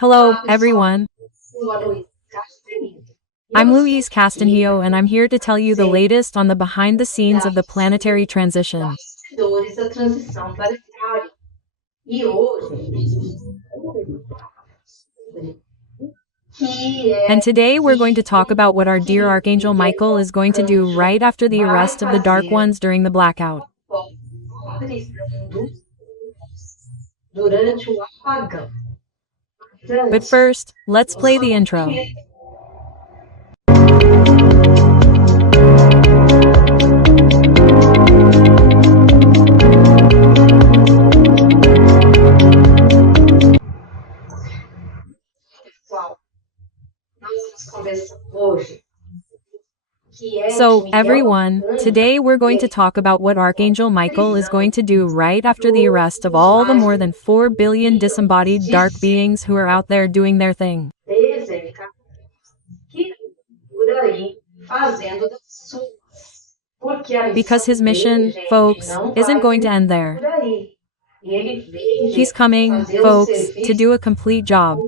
Hello, everyone. I'm Louise Castanhedo, and I'm here to tell you the latest on the behind the scenes of the planetary transition. Bastidores da transição planetária. E hoje, And today we're going to talk about what our dear Archangel Michael is going to do right after the arrest of the Dark Ones during the blackout. durante o apagão. But first, let's play the intro. Pessoal, nós vamos conversar hoje. So, everyone, today we're going to talk about what Archangel Michael is going to do right after the arrest of all the more than 4 billion disembodied dark beings who are out there doing their thing. Because his mission, folks, isn't going to end there. He's coming, folks, to do a complete job.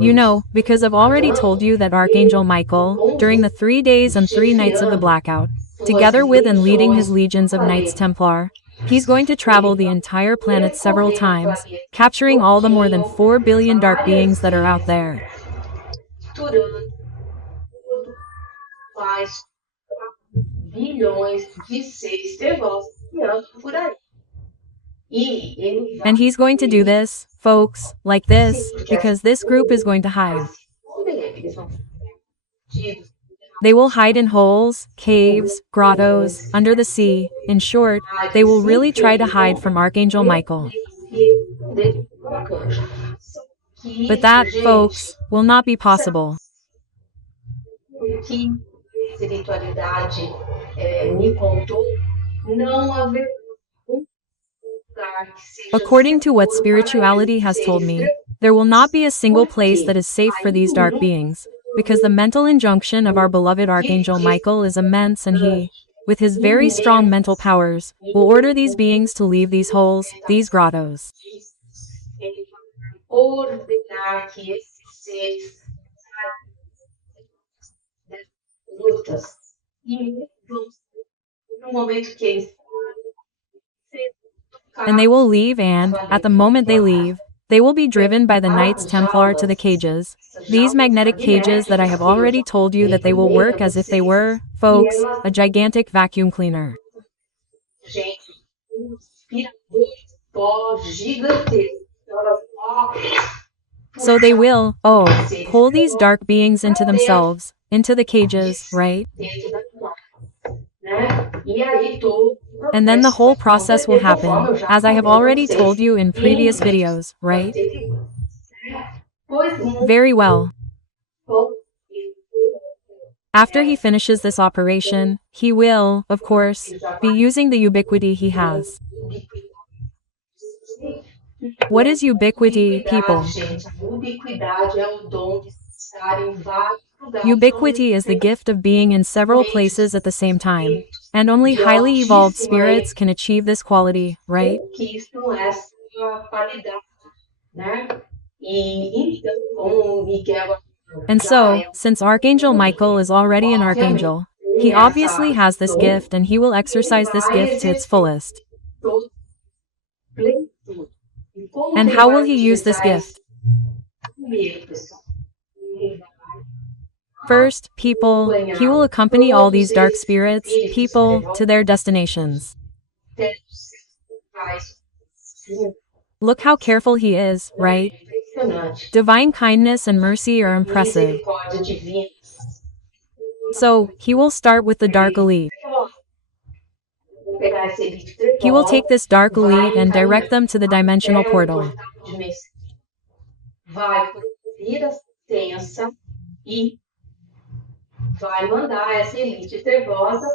You know, because I've already told you that Archangel Michael, during the 3 days and 3 nights of the blackout, together with and leading his legions of Knights Templar, he's going to travel the entire planet several times, capturing all the more than 4 billion dark beings that are out there. And he's going to do this, folks, like this, because this group is going to hide. They will hide in holes, caves, grottos, under the sea. In short, they will really try to hide from Archangel Michael. But that, folks, will not be possible. According to what spirituality has told me, there will not be a single place that is safe for these dark beings, because the mental injunction of our beloved Archangel Michael is immense, and he, with his very strong mental powers, will order these beings to leave these holes, these grottos. And they will leave, and, at the moment they leave, they will be driven by the Knights Templar to the cages, these magnetic cages that I have already told you that they will work as if they were, folks, a gigantic vacuum cleaner. So they will, pull these dark beings into themselves, into the cages, right? And then the whole process will happen, as I have already told you in previous videos, right? Very well. After he finishes this operation, he will, of course, be using the ubiquity he has. What is ubiquity, people? Ubiquity is the gift of being in several places at the same time, and only highly evolved spirits can achieve this quality, right? And so, since Archangel Michael is already an archangel, he obviously has this gift, and he will exercise this gift to its fullest. And how will he use this gift? First, people, he will accompany all these dark spirits, people, to their destinations. Look how careful he is, right? Divine kindness and mercy are impressive. So, he will start with the Dark Elite. He will take this Dark Elite and direct them to the dimensional portal.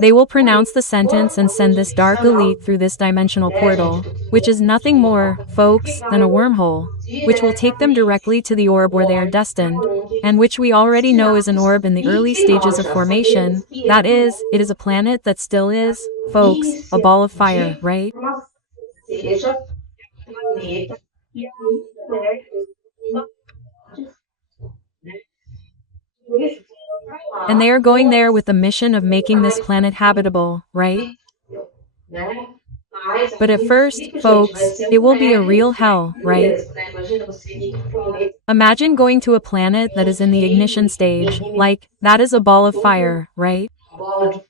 They will pronounce the sentence and send this dark elite through this dimensional portal, which is nothing more, folks, than a wormhole, which will take them directly to the orb where they are destined, and which we already know is an orb in the early stages of formation. That is, it is a planet that still is, folks, a ball of fire, right? Seja planeta e aí uma And they are going there with the mission of making this planet habitable, right? né? But at first, folks, it will be a real hell, right? Imagina você ir para um planeta Imagine going to a planet that is in the ignition stage, like, that is a ball of fire, right? bola de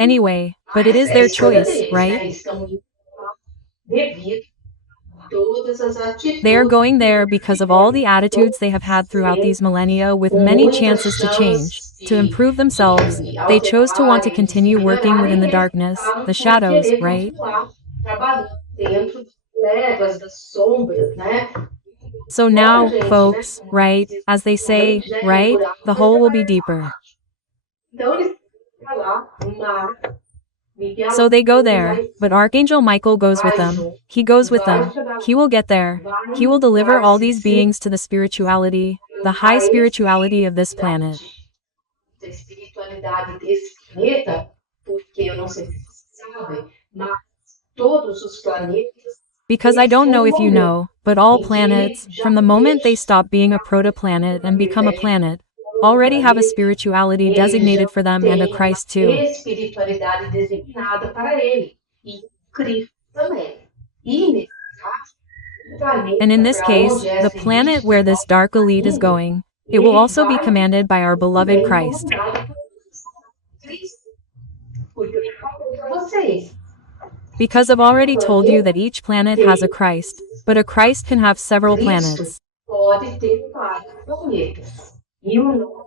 Anyway, but it is their escolha choice, deles, right? né? Eles estão indo lá devido a todas as atitudes. They are going there because of all the attitudes they have had throughout these millennia with many chances to change, to improve themselves. They chose to want to continue working within the darkness, the shadows, right? Trabalhando dentro das trevas, das sombras, né? So now, folks, right, as they say, right, the hole will be deeper. Então eles vão lá, Marca, So they go there, but Archangel Michael goes with them. He goes with them. He will get there. He will deliver all these beings to the spirituality, the high spirituality of this planet. da espiritualidade desse planeta, porque eu não sei se vocês sabem, mas todos os planetas Because I don't know if you know, but all planets, from the moment they stop being a protoplanet and become a planet, already have a spirituality designated for them and a Christ too. espiritualidade designada para ele e Cristo também. E nesse caso, o planeta And in this para case, onde the essa planet where this dark elite is going, it will also be commanded by our beloved Christ. Porque eu já falei para vocês. Because I've already told you that each planet has a Christ, but a Christ can have several planets. Pode ter vários planetas. E o nosso,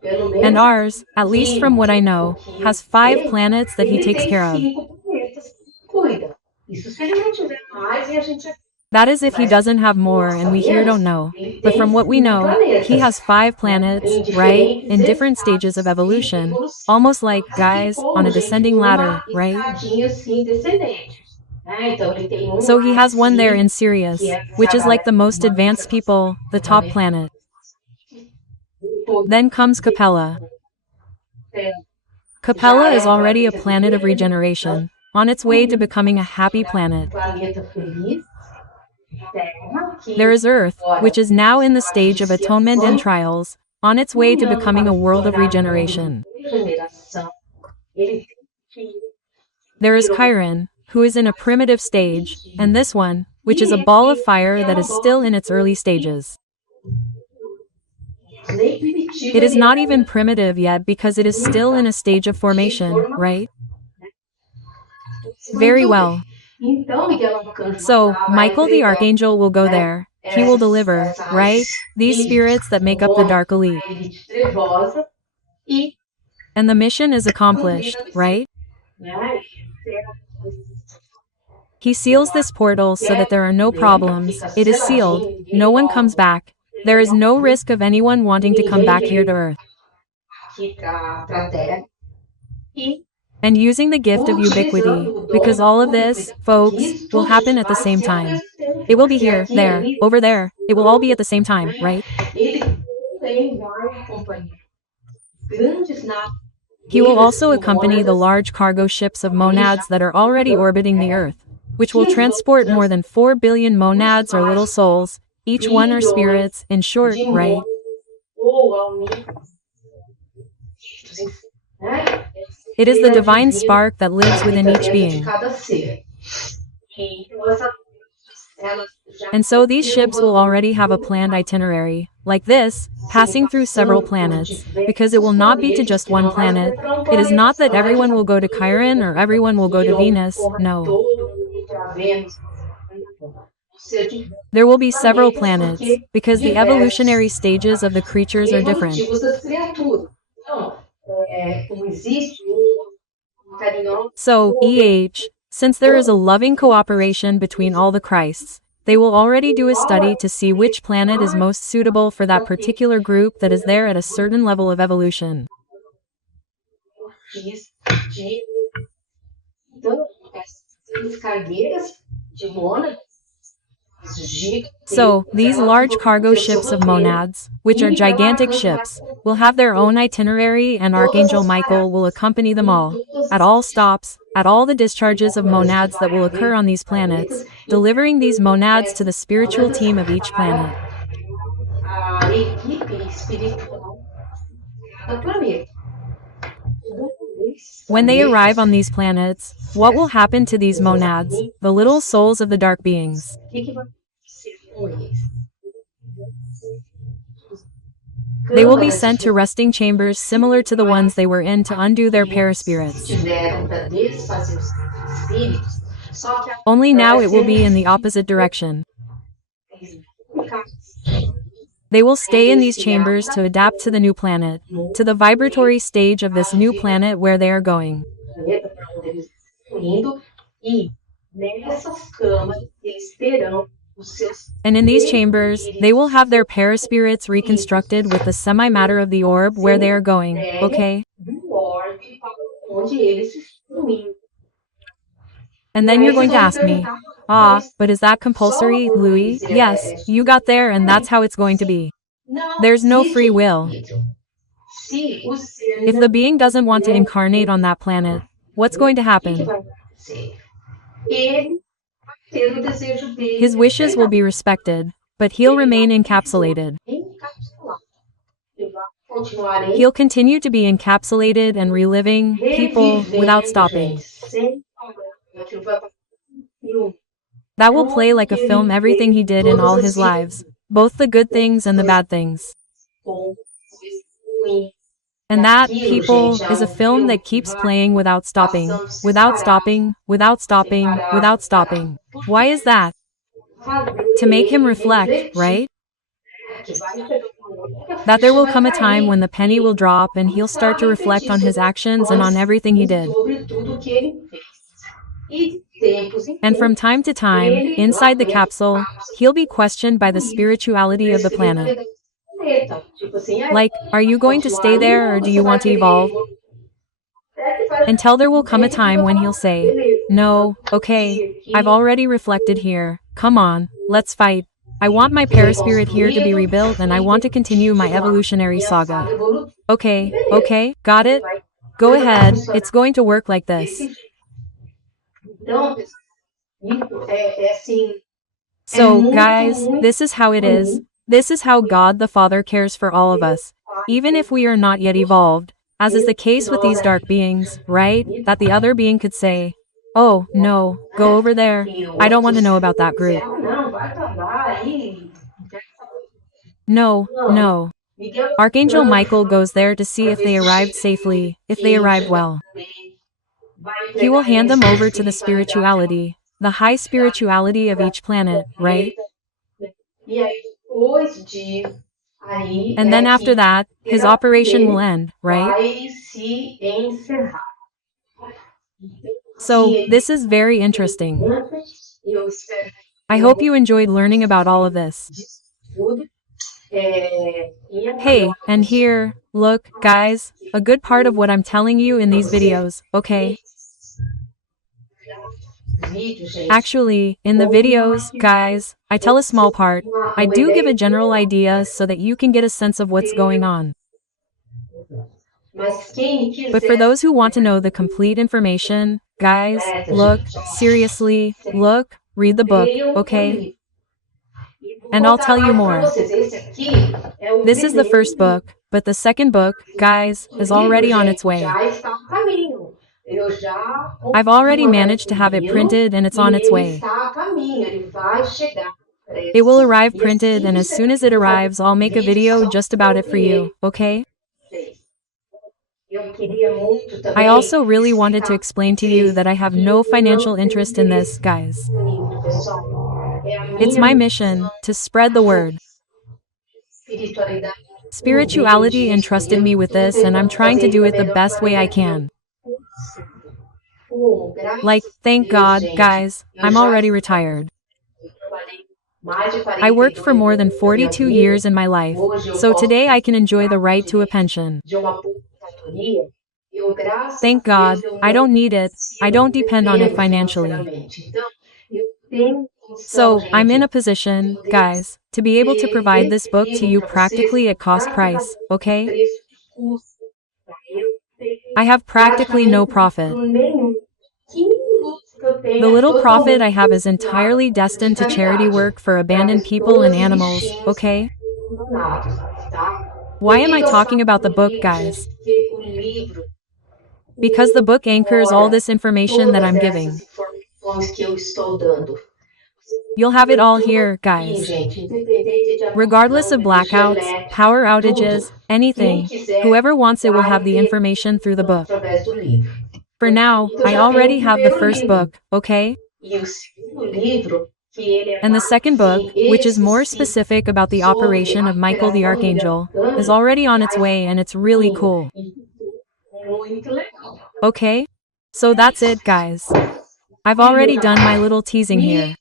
pelo menos, And ours, at least from what I know, has 5 planets that he takes care of. Ele tem 5 planetas que cuida. Isso se ele não tiver mais e a gente That is if he doesn't have more and we here don't know. But from what we know, he has 5 planets, right, in different stages of evolution, almost like, guys, on a descending ladder, right? escadinha assim descendente. Né? Então ele tem So he has one there assim, in Sirius, which is like the most advanced people, the top planet. Then comes Capella. Capella is already a planet of regeneration, on its way to becoming a happy planet. planeta feliz. Terra, que There is Earth, which is now in the stage of atonement and trials, on its way to becoming a world of regeneration. regeneração. Ele tem There is Chiron, who is in a primitive stage, and this one, which is a ball of fire that is still in its early stages. nem primitivo. It is not even primitive yet because it is still in a stage of formation, right? Very well. Então, Miguel Arcanjo So, vai Michael the entregar Archangel will go there. He will deliver, right, these spirits that make up the dark elite. a elite trevosa e, And the mission is accomplished, right? né, He seals this portal so that there are no problems. It is sealed. No one comes back. There is no risk of anyone wanting to come back here to Earth. aqui para a Terra. E And using the gift of ubiquity, because all of this, folks, will happen at the same time. It will be here, there, over there. It will all be at the same time, right? ele também vai acompanhar grandes naves. He will also accompany the large cargo ships of monads that are already orbiting the Earth, which will transport more than 4 billion monads or little souls. Each one are spirits, in short, right? Ou ao nível, né? It is the divine spark that lives within each being. Cada ser. E então, elas já And so these ships will already have a planned itinerary, like this, passing through several planets, because it will not be to just one planet. It is not that everyone will go to Chiron or everyone will go to Venus, no. todo mundo para Vênus. Ser de There will be several planets, because the evolutionary stages of the creatures are different. evolutivos das criaturas. Então, como existe carinhoso, So, since there is a loving cooperation between all the Christs, they will already do a study to see which planet is most suitable for that particular group that is there at a certain level of evolution. de então, essas cargueiras de mônadas So, these large cargo ships of monads, which are gigantic ships, will have their own itinerary, and Archangel Michael will accompany them at all stops, at all the discharges of monads that will occur on these planets, delivering these monads to the spiritual team of each planet. A equipe espiritual do planeta. When they arrive on these planets, what will happen to these monads, the little souls of the dark beings? O que vai acontecer com eles? They will be sent to resting chambers similar to the ones they were in to undo their paraspirits. Tiveram para desfazer os espíritos, só que Only now it will be in the opposite direction. They will stay in these chambers to adapt to the new planet, to the vibratory stage of this new planet where they are going. planeta para onde eles estão indo, e nessas câmaras eles terão os seus. And in these chambers, they will have their paraspirits reconstructed with the semi-matter of the orb where they are going, okay? Do orbe para onde eles estão indo. And then you're going to ask me, but is that compulsory, Louis? Yes, you got there and that's how it's going to be. There's no free will. If the being doesn't want to incarnate on that planet, what's going to happen? His wishes will be respected, but he'll remain encapsulated. He'll continue to be encapsulated and reliving people without stopping. That will play like a film everything he did in all his lives, both the good things and the bad things. And that, people, is a film that keeps playing without stopping, without stopping, without stopping, without stopping. Why is that? To make him reflect, right? That there will come a time when the penny will drop and he'll start to reflect on his actions and on everything he did. And from time to time, inside the capsule, he'll be questioned by the spirituality of the planet. Like, are you going to stay there or do you want to evolve? Until there will come a time when he'll say, no, okay, I've already reflected here, come on, let's fight. I want my paraspirit here to be rebuilt and I want to continue my evolutionary saga. Okay, got it? Go ahead, it's going to work like this. So, guys, this is how it is. This is how God the Father cares for all of us, even if we are not yet evolved, as is the case with these dark beings, right? That the other being could say, oh, no, go over there. I don't want to know about that group. No. Archangel Michael goes there to see if they arrived safely, if they arrived well. He will hand them over to the spirituality, the high spirituality of each planet, right? And then after that, his operation will end, right? So, this is very interesting. I hope you enjoyed learning about all of this. Hey, and here, look, guys, a good part of what I'm telling you in these videos, okay? Actually, in the videos, guys, I tell a small part. I do give a general idea so that you can get a sense of what's going on. But for those who want to know the complete information, guys, look, seriously, look, read the book, okay? And I'll tell you more. This is the first book, but the second book, guys, is already on its way. I've already managed to have it printed and it's on its way. It will arrive printed and as soon as it arrives I'll make a video just about it for you, okay? I also really wanted to explain to you that I have no financial interest in this, guys. It's my mission to spread the word. Spirituality entrusted me with this and I'm trying to do it the best way I can. Like, thank God, guys, I'm already retired. I worked for more than 42 years in my life, so today I can enjoy the right to a pension. Thank God, I don't need it, I don't depend on it financially. So, I'm in a position, guys, to be able to provide this book to you practically at cost price, okay? I have practically no profit. The little profit I have is entirely destined to charity work for abandoned people and animals, okay? Why am I talking about the book, guys? Because the book anchors all this information that I'm giving. You'll have it all here, guys. Regardless of blackouts, power outages, anything, whoever wants it will have the information through the book. For now, I already have the first book, okay? And the second book, which is more specific about the operation of Michael the Archangel, is already on its way and it's really cool. Okay? So that's it, guys. I've already done my little teasing here.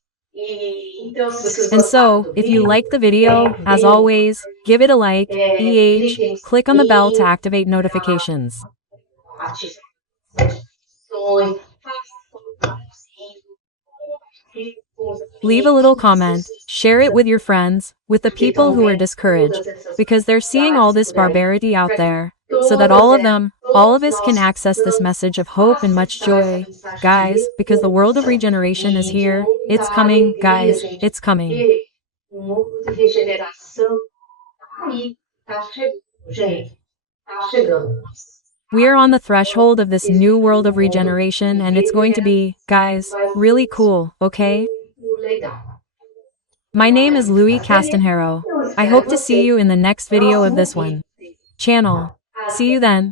And so, if you like the video, as always, give it a like, click on the bell to activate notifications. Leave a little comment, share it with your friends, with the people who are discouraged, because they're seeing all this barbarity out there, so that all of us can access this message of hope and much joy, guys, because the world of regeneration is here, it's coming, guys, it's coming. We are on the threshold of this new world of regeneration and it's going to be, guys, really cool, okay? My name is Louise Castanhedo. I hope to see you in the next video of this one. Channel. See you then.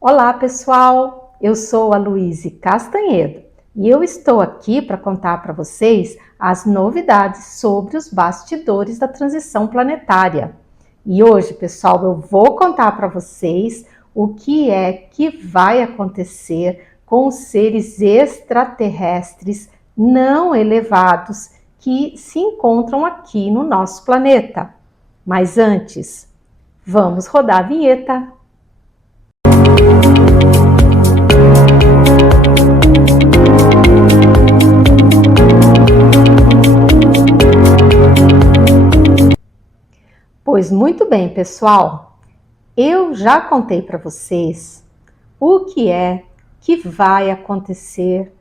Olá pessoal, eu sou a Louise Castanhedo e eu estou aqui para contar para vocês as novidades sobre os bastidores da transição planetária. E hoje, pessoal, eu vou contar para vocês o que é que vai acontecer com os seres extraterrestres não elevados que se encontram aqui no nosso planeta. Mas antes, vamos rodar a vinheta. Pois muito bem, pessoal, eu já contei para vocês o que é que vai acontecer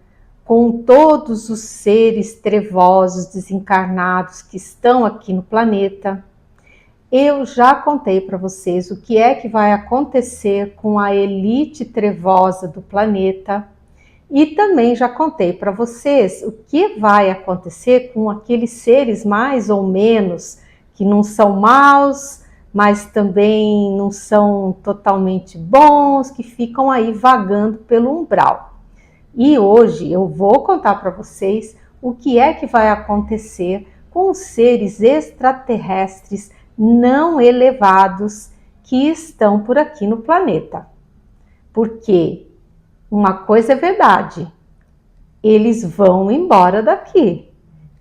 com todos os seres trevosos desencarnados que estão aqui no planeta. Eu já contei para vocês o que é que vai acontecer com a elite trevosa do planeta e também já contei para vocês o que vai acontecer com aqueles seres mais ou menos que não são maus, mas também não são totalmente bons, que ficam aí vagando pelo umbral. E hoje eu vou contar para vocês o que é que vai acontecer com os seres extraterrestres não elevados que estão por aqui no planeta. Porque uma coisa é verdade, eles vão embora daqui.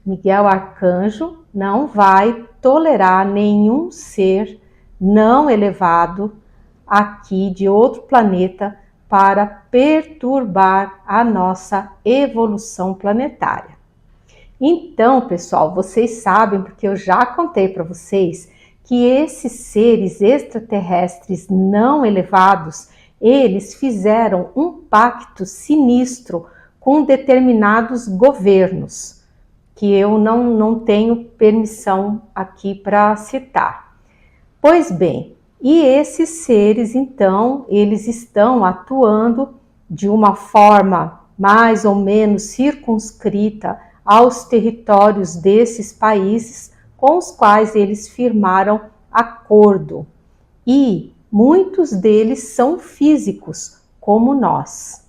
Miguel Arcanjo não vai tolerar nenhum ser não elevado aqui de outro planeta para perturbar a nossa evolução planetária. Então, pessoal, vocês sabem, porque eu já contei para vocês, que esses seres extraterrestres não elevados, eles fizeram um pacto sinistro com determinados governos, que eu não tenho permissão aqui para citar. Pois bem, e esses seres, então, eles estão atuando de uma forma mais ou menos circunscrita aos territórios desses países com os quais eles firmaram acordo. E muitos deles são físicos, como nós.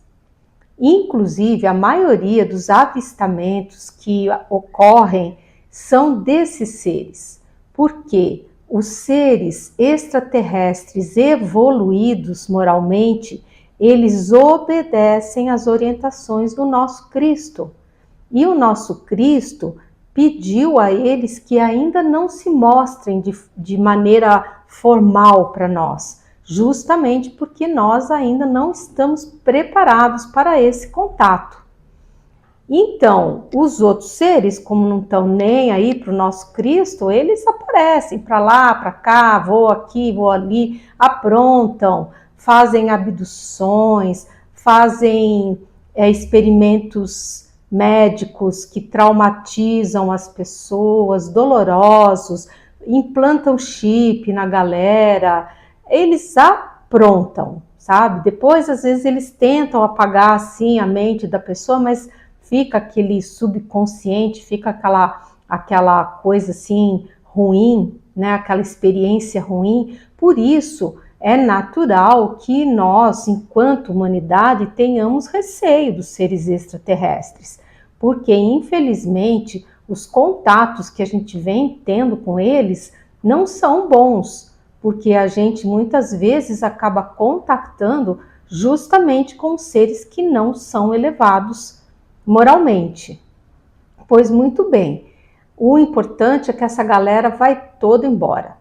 Inclusive, a maioria dos avistamentos que ocorrem são desses seres, porque os seres extraterrestres evoluídos moralmente, eles obedecem às orientações do nosso Cristo. E o nosso Cristo pediu a eles que ainda não se mostrem de maneira formal para nós, justamente porque nós ainda não estamos preparados para esse contato. Então, os outros seres, como não estão nem aí para o nosso Cristo, eles aparecem para lá, para cá, vou aqui, vou ali, aprontam, fazem abduções, fazem experimentos médicos que traumatizam as pessoas, dolorosos, implantam chip na galera, eles aprontam, sabe? Depois, às vezes, eles tentam apagar assim a mente da pessoa, mas fica aquele subconsciente, fica aquela coisa assim ruim, né? Aquela experiência ruim. Por isso, é natural que nós, enquanto humanidade, tenhamos receio dos seres extraterrestres, porque, infelizmente, os contatos que a gente vem tendo com eles não são bons, porque a gente muitas vezes acaba contactando justamente com seres que não são elevados moralmente. Pois muito bem, o importante é que essa galera vai toda embora.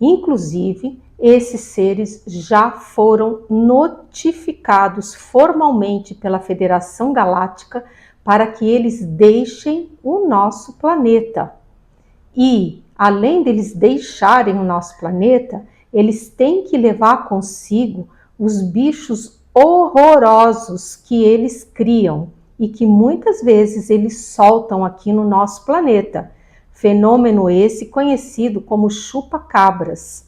Inclusive, esses seres já foram notificados formalmente pela Federação Galáctica para que eles deixem o nosso planeta. E, além deles deixarem o nosso planeta, eles têm que levar consigo os bichos horrorosos que eles criam e que muitas vezes eles soltam aqui no nosso planeta. Fenômeno esse conhecido como chupa-cabras.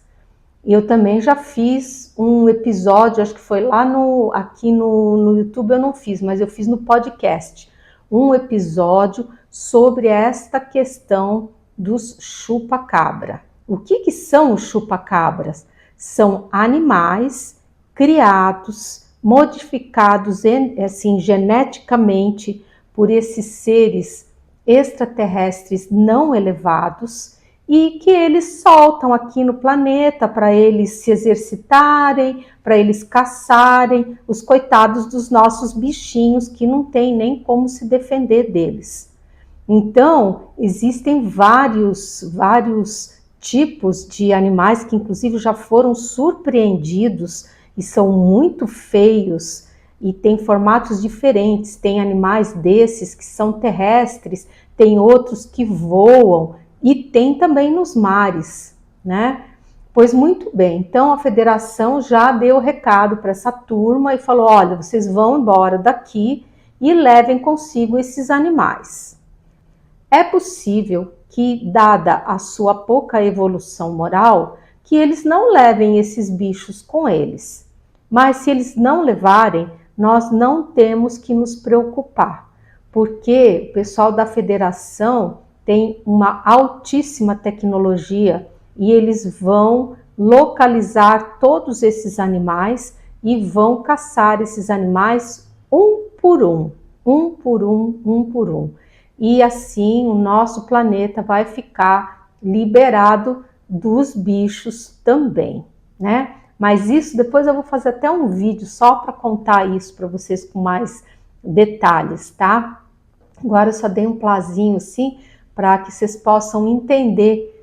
Eu também já fiz um episódio, acho que foi lá aqui no YouTube eu não fiz, mas eu fiz no podcast, um episódio sobre esta questão dos chupa-cabra. O que são os chupa-cabras? São animais criados, modificados assim, geneticamente por esses seres extraterrestres não elevados e que eles soltam aqui no planeta para eles se exercitarem, para eles caçarem os coitados dos nossos bichinhos que não tem nem como se defender deles. Então, existem vários tipos de animais que inclusive já foram surpreendidos e são muito feios e tem formatos diferentes. Tem animais desses que são terrestres, tem outros que voam e tem também nos mares, né? Pois muito bem, então a federação já deu recado para essa turma e falou: olha, vocês vão embora daqui e levem consigo esses animais. É possível que, dada a sua pouca evolução moral, que eles não levem esses bichos com eles. Mas se eles não levarem, nós não temos que nos preocupar, porque o pessoal da federação tem uma altíssima tecnologia e eles vão localizar todos esses animais e vão caçar esses animais um por um. E assim o nosso planeta vai ficar liberado dos bichos também, né? Mas isso depois eu vou fazer até um vídeo só para contar isso para vocês com mais detalhes, tá? Agora eu só dei um plazinho assim para que vocês possam entender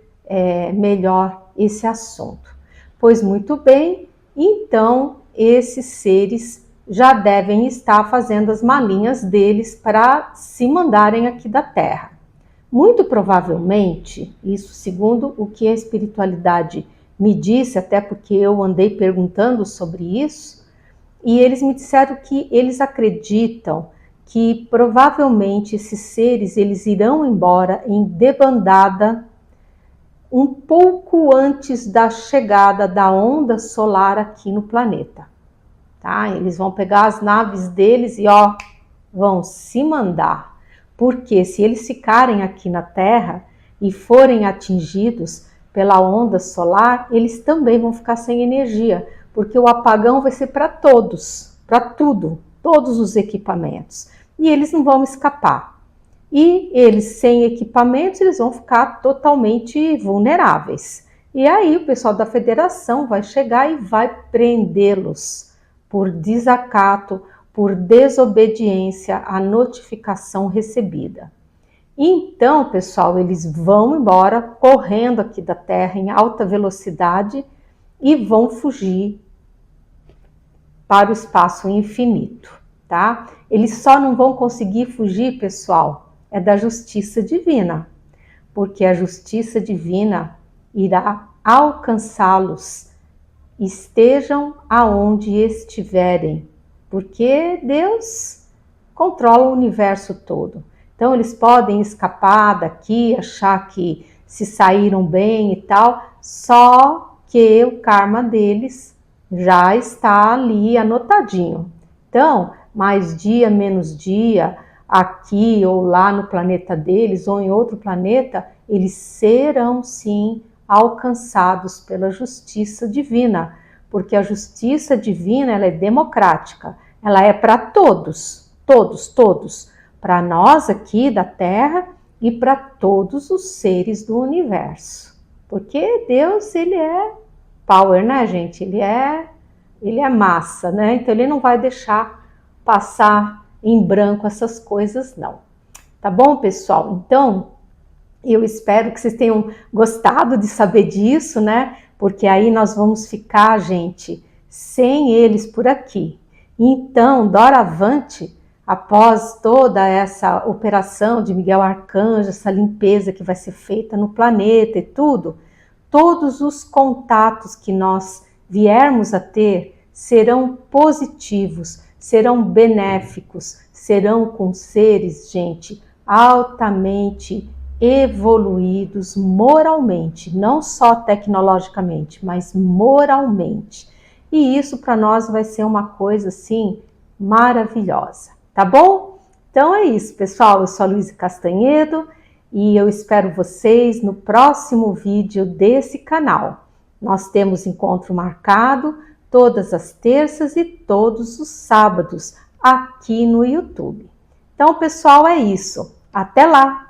melhor esse assunto. Pois muito bem, então esses seres já devem estar fazendo as malinhas deles para se mandarem aqui da Terra. Muito provavelmente, isso segundo o que a espiritualidade me disse, até porque eu andei perguntando sobre isso, e eles me disseram que eles acreditam que provavelmente esses seres eles irão embora em debandada um pouco antes da chegada da onda solar aqui no planeta. Tá? Eles vão pegar as naves deles e vão se mandar. Porque se eles ficarem aqui na Terra e forem atingidos pela onda solar, eles também vão ficar sem energia, porque o apagão vai ser para todos, para tudo, todos os equipamentos. E eles não vão escapar. E eles sem equipamentos, eles vão ficar totalmente vulneráveis. E aí o pessoal da federação vai chegar e vai prendê-los por desacato, por desobediência à notificação recebida. Então, pessoal, eles vão embora correndo aqui da Terra em alta velocidade e vão fugir para o espaço infinito, tá? Eles só não vão conseguir fugir, pessoal, é da justiça divina, porque a justiça divina irá alcançá-los, estejam aonde estiverem, porque Deus controla o universo todo. Então eles podem escapar daqui, achar que se saíram bem e tal, só que o karma deles já está ali anotadinho. Então, mais dia, menos dia, aqui ou lá no planeta deles ou em outro planeta, eles serão sim alcançados pela justiça divina, porque a justiça divina ela é democrática, ela é para todos, todos, todos, para nós aqui da Terra e para todos os seres do universo, porque Deus ele é power, né, gente? Ele é massa, né? Então ele não vai deixar passar em branco essas coisas, não. Tá bom, pessoal? Então, eu espero que vocês tenham gostado de saber disso, né? Porque aí nós vamos ficar, gente, sem eles por aqui. Então, doravante, após toda essa operação de Miguel Arcanjo, essa limpeza que vai ser feita no planeta e tudo, todos os contatos que nós viermos a ter serão positivos, serão benéficos, serão com seres, gente, altamente evoluídos moralmente, não só tecnologicamente, mas moralmente. E isso para nós vai ser uma coisa assim maravilhosa, tá bom? Então é isso, pessoal. Eu sou a Louise Castanhedo e eu espero vocês no próximo vídeo desse canal. Nós temos encontro marcado todas as terças e todos os sábados aqui no YouTube. Então, pessoal, é isso. Até lá!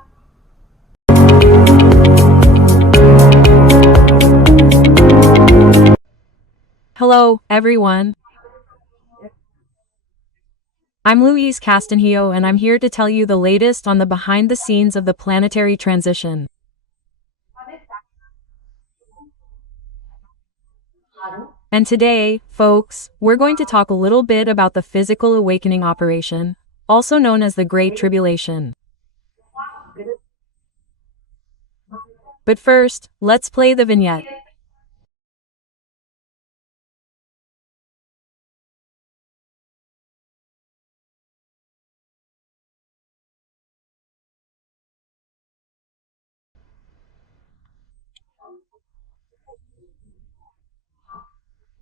Hello, everyone. I'm Louise Castanhedo, and I'm here to tell you the latest on the behind the scenes of the planetary transition. And today, folks, we're going to talk a little bit about the physical awakening operation, also known as the Great Tribulation. But first, let's play the vignette.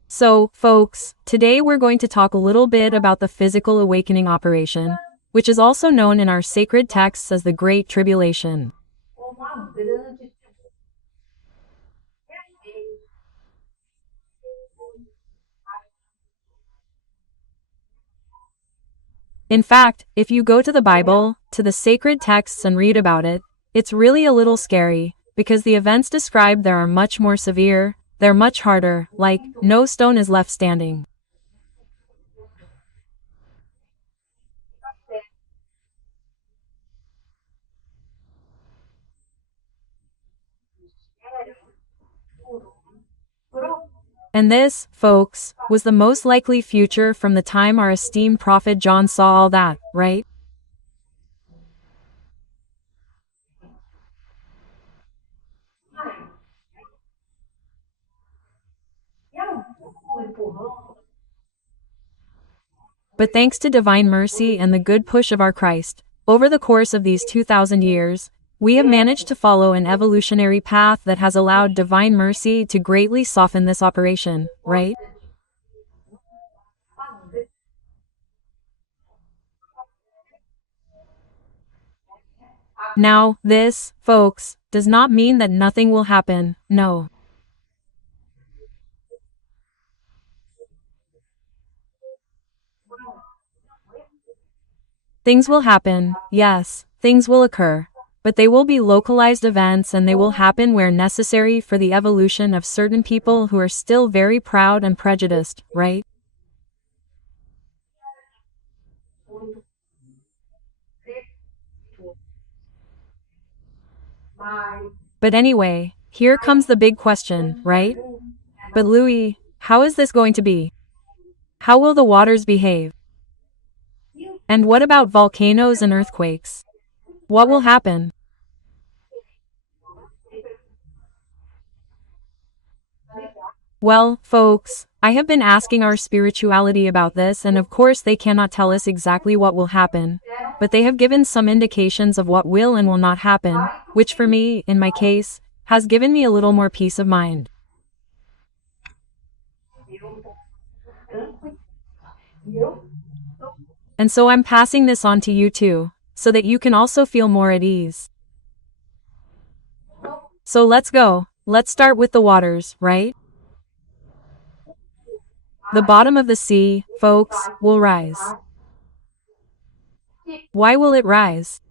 So, folks, today we're going to talk a little bit about the physical awakening operation, which is also known in our sacred texts as the Great Tribulation. In fact, if you go to the Bible, to the sacred texts and read about it, it's really a little scary, because the events described there are much more severe, they're much harder, like, no stone is left standing. And this, folks, was the most likely future from the time our esteemed prophet John saw all that, right? But thanks to divine mercy and the good push of our Christ, over the course of these 2,000 years, we have managed to follow an evolutionary path that has allowed divine mercy to greatly soften this operation, right? Now, this, folks, does not mean that nothing will happen, no. Things will happen, yes, things will occur, but they will be localized events and they will happen where necessary for the evolution of certain people who are still very proud and prejudiced, right? But anyway, here comes the big question, right? But Louis, how is this going to be? How will the waters behave? And what about volcanoes and earthquakes? What will happen? Well, folks, I have been asking our spirituality about this, and of course they cannot tell us exactly what will happen, but they have given some indications of what will and will not happen, which for me, in my case, has given me a little more peace of mind. And so I'm passing this on to you too, so that you can also feel more at ease. So let's go. Let's start with the waters, right? The bottom of the sea, folks, will rise. Why will it rise?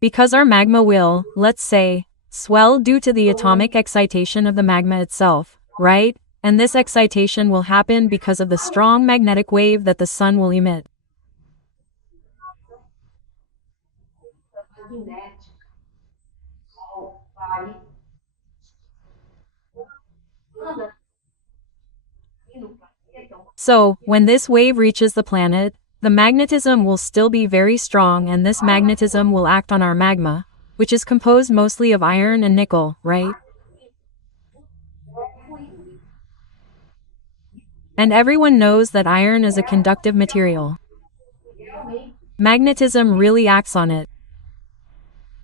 Because our magma will, let's say, swell due to the atomic excitation of the magma itself, right? And this excitation will happen because of the strong magnetic wave that the sun will emit. So, when this wave reaches the planet, the magnetism will still be very strong, and this magnetism will act on our magma, which is composed mostly of iron and nickel, right? And everyone knows that iron is a conductive material. Magnetism really acts on it.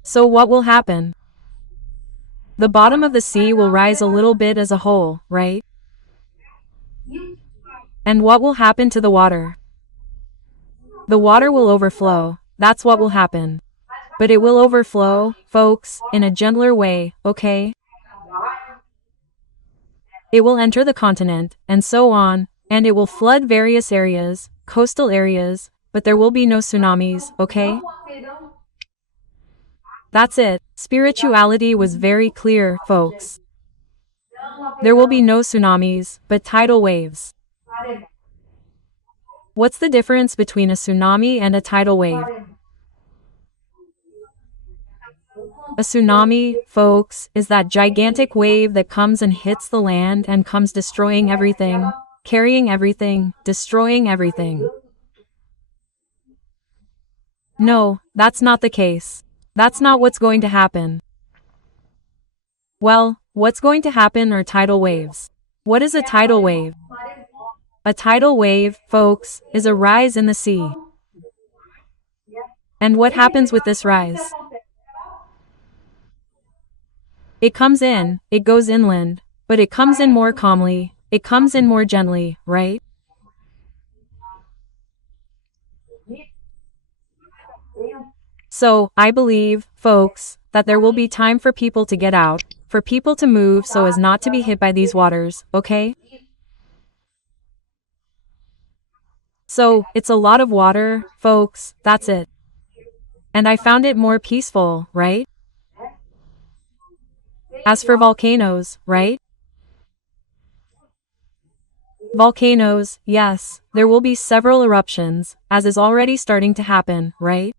So what will happen? The bottom of the sea will rise a little bit as a whole, right? And what will happen to the water? The water will overflow, that's what will happen. But it will overflow, folks, in a gentler way, okay? It will enter the continent, and so on, and it will flood various areas, coastal areas, but there will be no tsunamis, okay? That's it. Spirituality was very clear, folks. There will be no tsunamis, but tidal waves. What's the difference between a tsunami and a tidal wave? A tsunami, folks, is that gigantic wave that comes and hits the land and comes destroying everything, carrying everything, destroying everything. No, that's not the case. That's not what's going to happen. Well, what's going to happen are tidal waves. What is a tidal wave? A tidal wave, folks, is a rise in the sea. And what happens with this rise? It comes in, it goes inland, but it comes in more calmly, it comes in more gently, right? So, I believe, folks, that there will be time for people to get out, for people to move so as not to be hit by these waters, okay? So, it's a lot of water, folks, that's it. And I found it more peaceful, right? As for volcanoes, right? Volcanoes, yes, there will be several eruptions, as is already starting to happen, right?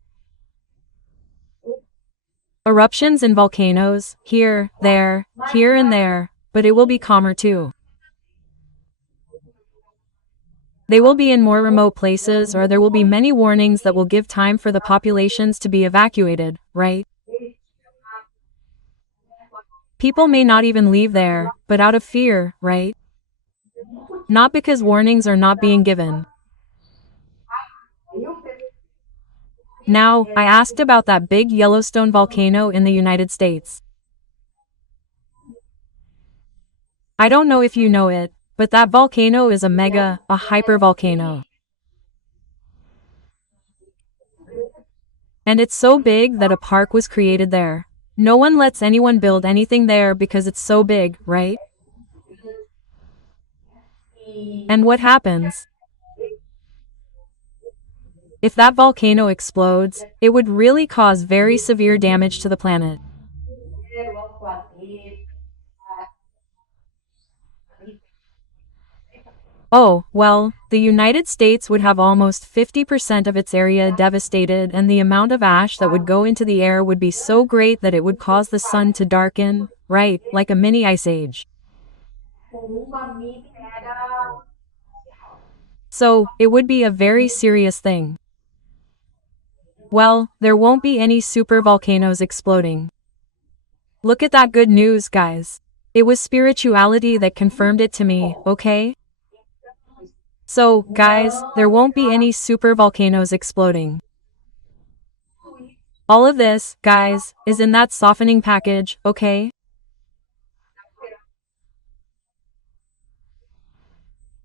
Eruptions in volcanoes, here, there, here and there, but it will be calmer too. They will be in more remote places, or there will be many warnings that will give time for the populations to be evacuated, right? People may not even leave there, but out of fear, right? Not because warnings are not being given. Now, I asked about that big Yellowstone volcano in the United States. I don't know if you know it, but that volcano is a hypervolcano. And it's so big that a park was created there. No one lets anyone build anything there because it's so big, right? And what happens? If that volcano explodes, it would really cause very severe damage to the planet. Oh, well, the United States would have almost 50% of its area devastated, and the amount of ash that would go into the air would be so great that it would cause the sun to darken, right, like a mini ice age. So, it would be a very serious thing. Well, there won't be any super volcanoes exploding. Look at that good news, guys. It was spirituality that confirmed it to me, okay? So, guys, there won't be any super volcanoes exploding. All of this, guys, is in that softening package, okay?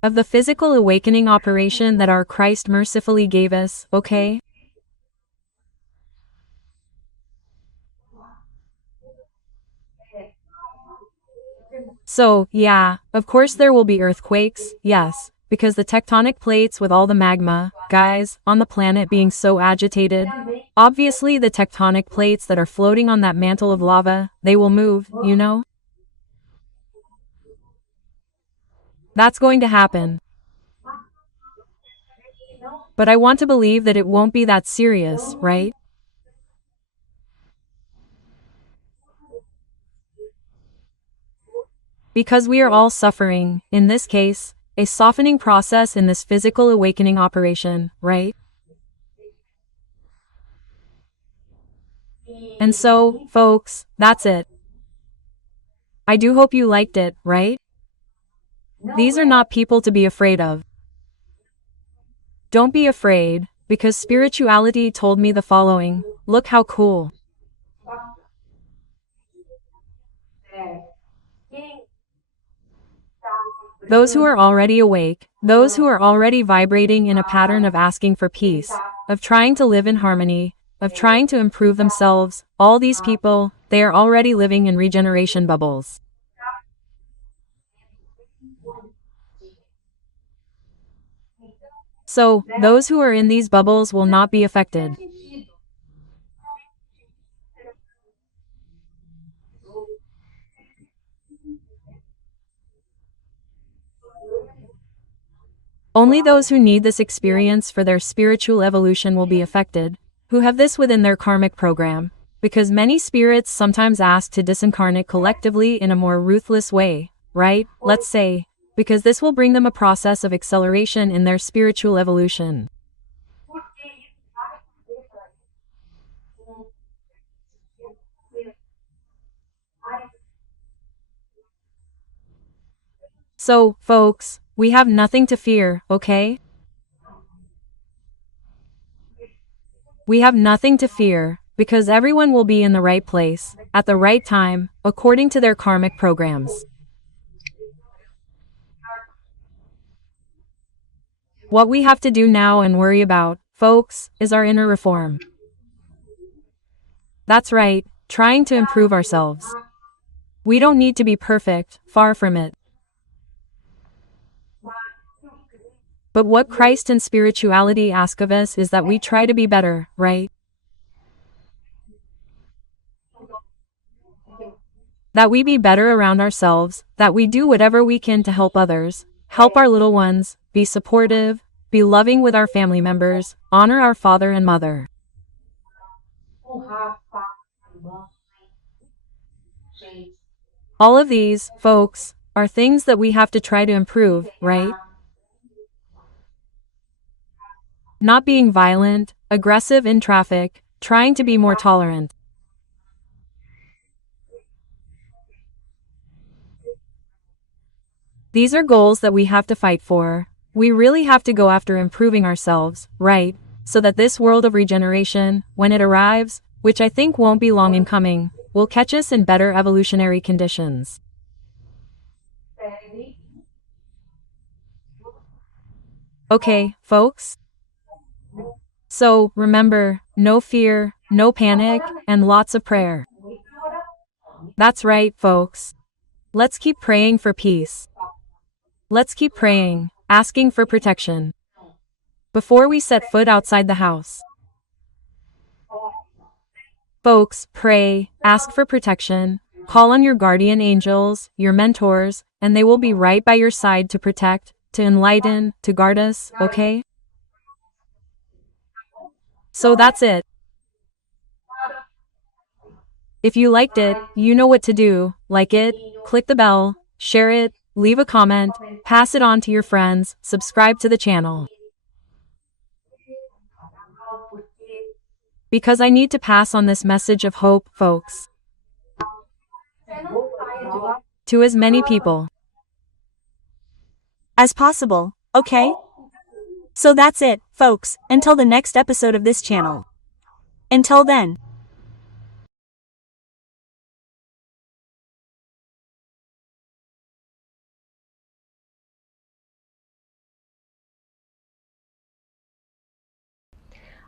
Of the physical awakening operation that our Christ mercifully gave us, okay? So, yeah, of course there will be earthquakes, yes, because the tectonic plates with all the magma, guys, on the planet being so agitated. Obviously the tectonic plates that are floating on that mantle of lava, they will move, you know? That's going to happen. But I want to believe that it won't be that serious, right? Because we are all suffering, in this case, a softening process in this physical awakening operation, right? And so, folks, that's it. I do hope you liked it, right? These are not people to be afraid of. Don't be afraid, because spirituality told me the following. Look how cool. Those who are already awake, those who are already vibrating in a pattern of asking for peace, of trying to live in harmony, of trying to improve themselves, all these people, they are already living in regeneration bubbles. So, those who are in these bubbles will not be affected. Only those who need this experience for their spiritual evolution will be affected, who have this within their karmic program, because many spirits sometimes ask to disincarnate collectively in a more ruthless way, right? Let's say, because this will bring them a process of acceleration in their spiritual evolution. So, folks, we have nothing to fear, okay? We have nothing to fear, because everyone will be in the right place, at the right time, according to their karmic programs. What we have to do now and worry about, folks, is our inner reform. That's right, trying to improve ourselves. We don't need to be perfect, far from it. But what Christ and spirituality ask of us is that we try to be better, right? That we be better around ourselves, that we do whatever we can to help others, help our little ones, be supportive, be loving with our family members, honor our father and mother. All of these, folks, are things that we have to try to improve, right? Not being violent, aggressive in traffic, trying to be more tolerant. These are goals that we have to fight for. We really have to go after improving ourselves, right? So that this world of regeneration, when it arrives, which I think won't be long in coming, will catch us in better evolutionary conditions. Okay, folks? So, remember, no fear, no panic, and lots of prayer. That's right, folks. Let's keep praying for peace. Let's keep praying, asking for protection. Before we set foot outside the house. Folks, pray, ask for protection, call on your guardian angels, your mentors, and they will be right by your side to protect, to enlighten, to guard us, okay? So that's it. If you liked it, you know what to do. Like it, click the bell, share it, leave a comment, pass it on to your friends, subscribe to the channel. Because I need to pass on this message of hope, folks, to as many people as possible, okay? So that's it, folks, until the next episode of this channel. Until then.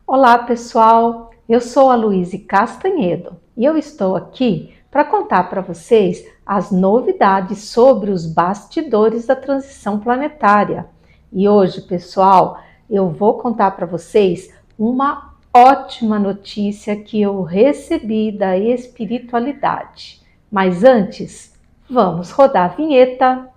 Olá pessoal, eu sou a Louise Castanhedo e eu estou aqui para contar para vocês as novidades sobre os bastidores da transição planetária. E hoje, pessoal, eu vou contar para vocês uma ótima notícia que eu recebi da espiritualidade. Mas antes, vamos rodar a vinheta.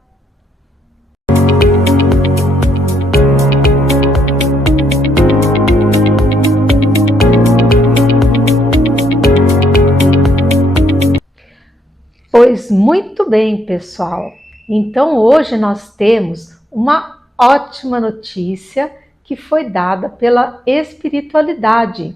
Pois muito bem, pessoal. Então hoje nós temos uma ótima notícia que foi dada pela espiritualidade.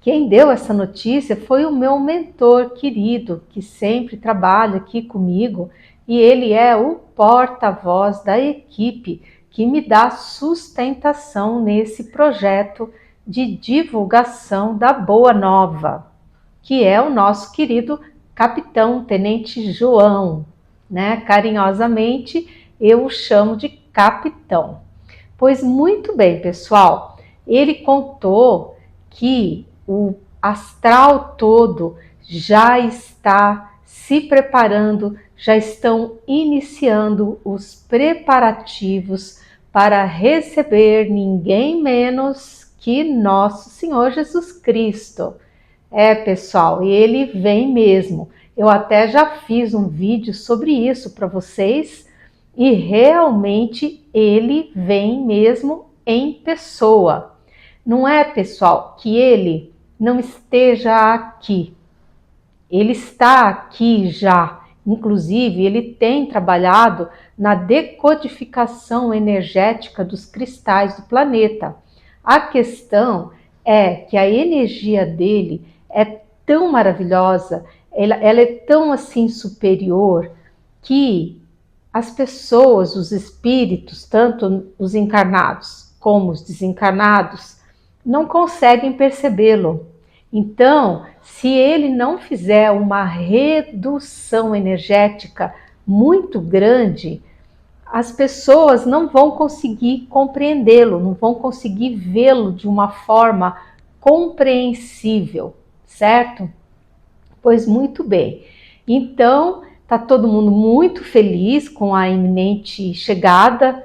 Quem deu essa notícia foi o meu mentor querido, que sempre trabalha aqui comigo, e ele é o porta-voz da equipe que me dá sustentação nesse projeto de divulgação da Boa Nova, que é o nosso querido Capitão Tenente João, né? Carinhosamente eu o chamo de Capitão. Pois muito bem, pessoal, ele contou que o astral todo já está se preparando, já estão iniciando os preparativos para receber ninguém menos que nosso Senhor Jesus Cristo. Pessoal, e ele vem mesmo. Eu até já fiz um vídeo sobre isso para vocês e realmente ele vem mesmo em pessoa. Não é, pessoal, que ele não esteja aqui. Ele está aqui já. Inclusive, ele tem trabalhado na decodificação energética dos cristais do planeta. A questão é que a energia dele é tão maravilhosa, ela é tão assim superior, que as pessoas, os espíritos, tanto os encarnados como os desencarnados, não conseguem percebê-lo. Então, se ele não fizer uma redução energética muito grande, as pessoas não vão conseguir compreendê-lo, não vão conseguir vê-lo de uma forma compreensível, certo? Pois muito bem. Então, está todo mundo muito feliz com a iminente chegada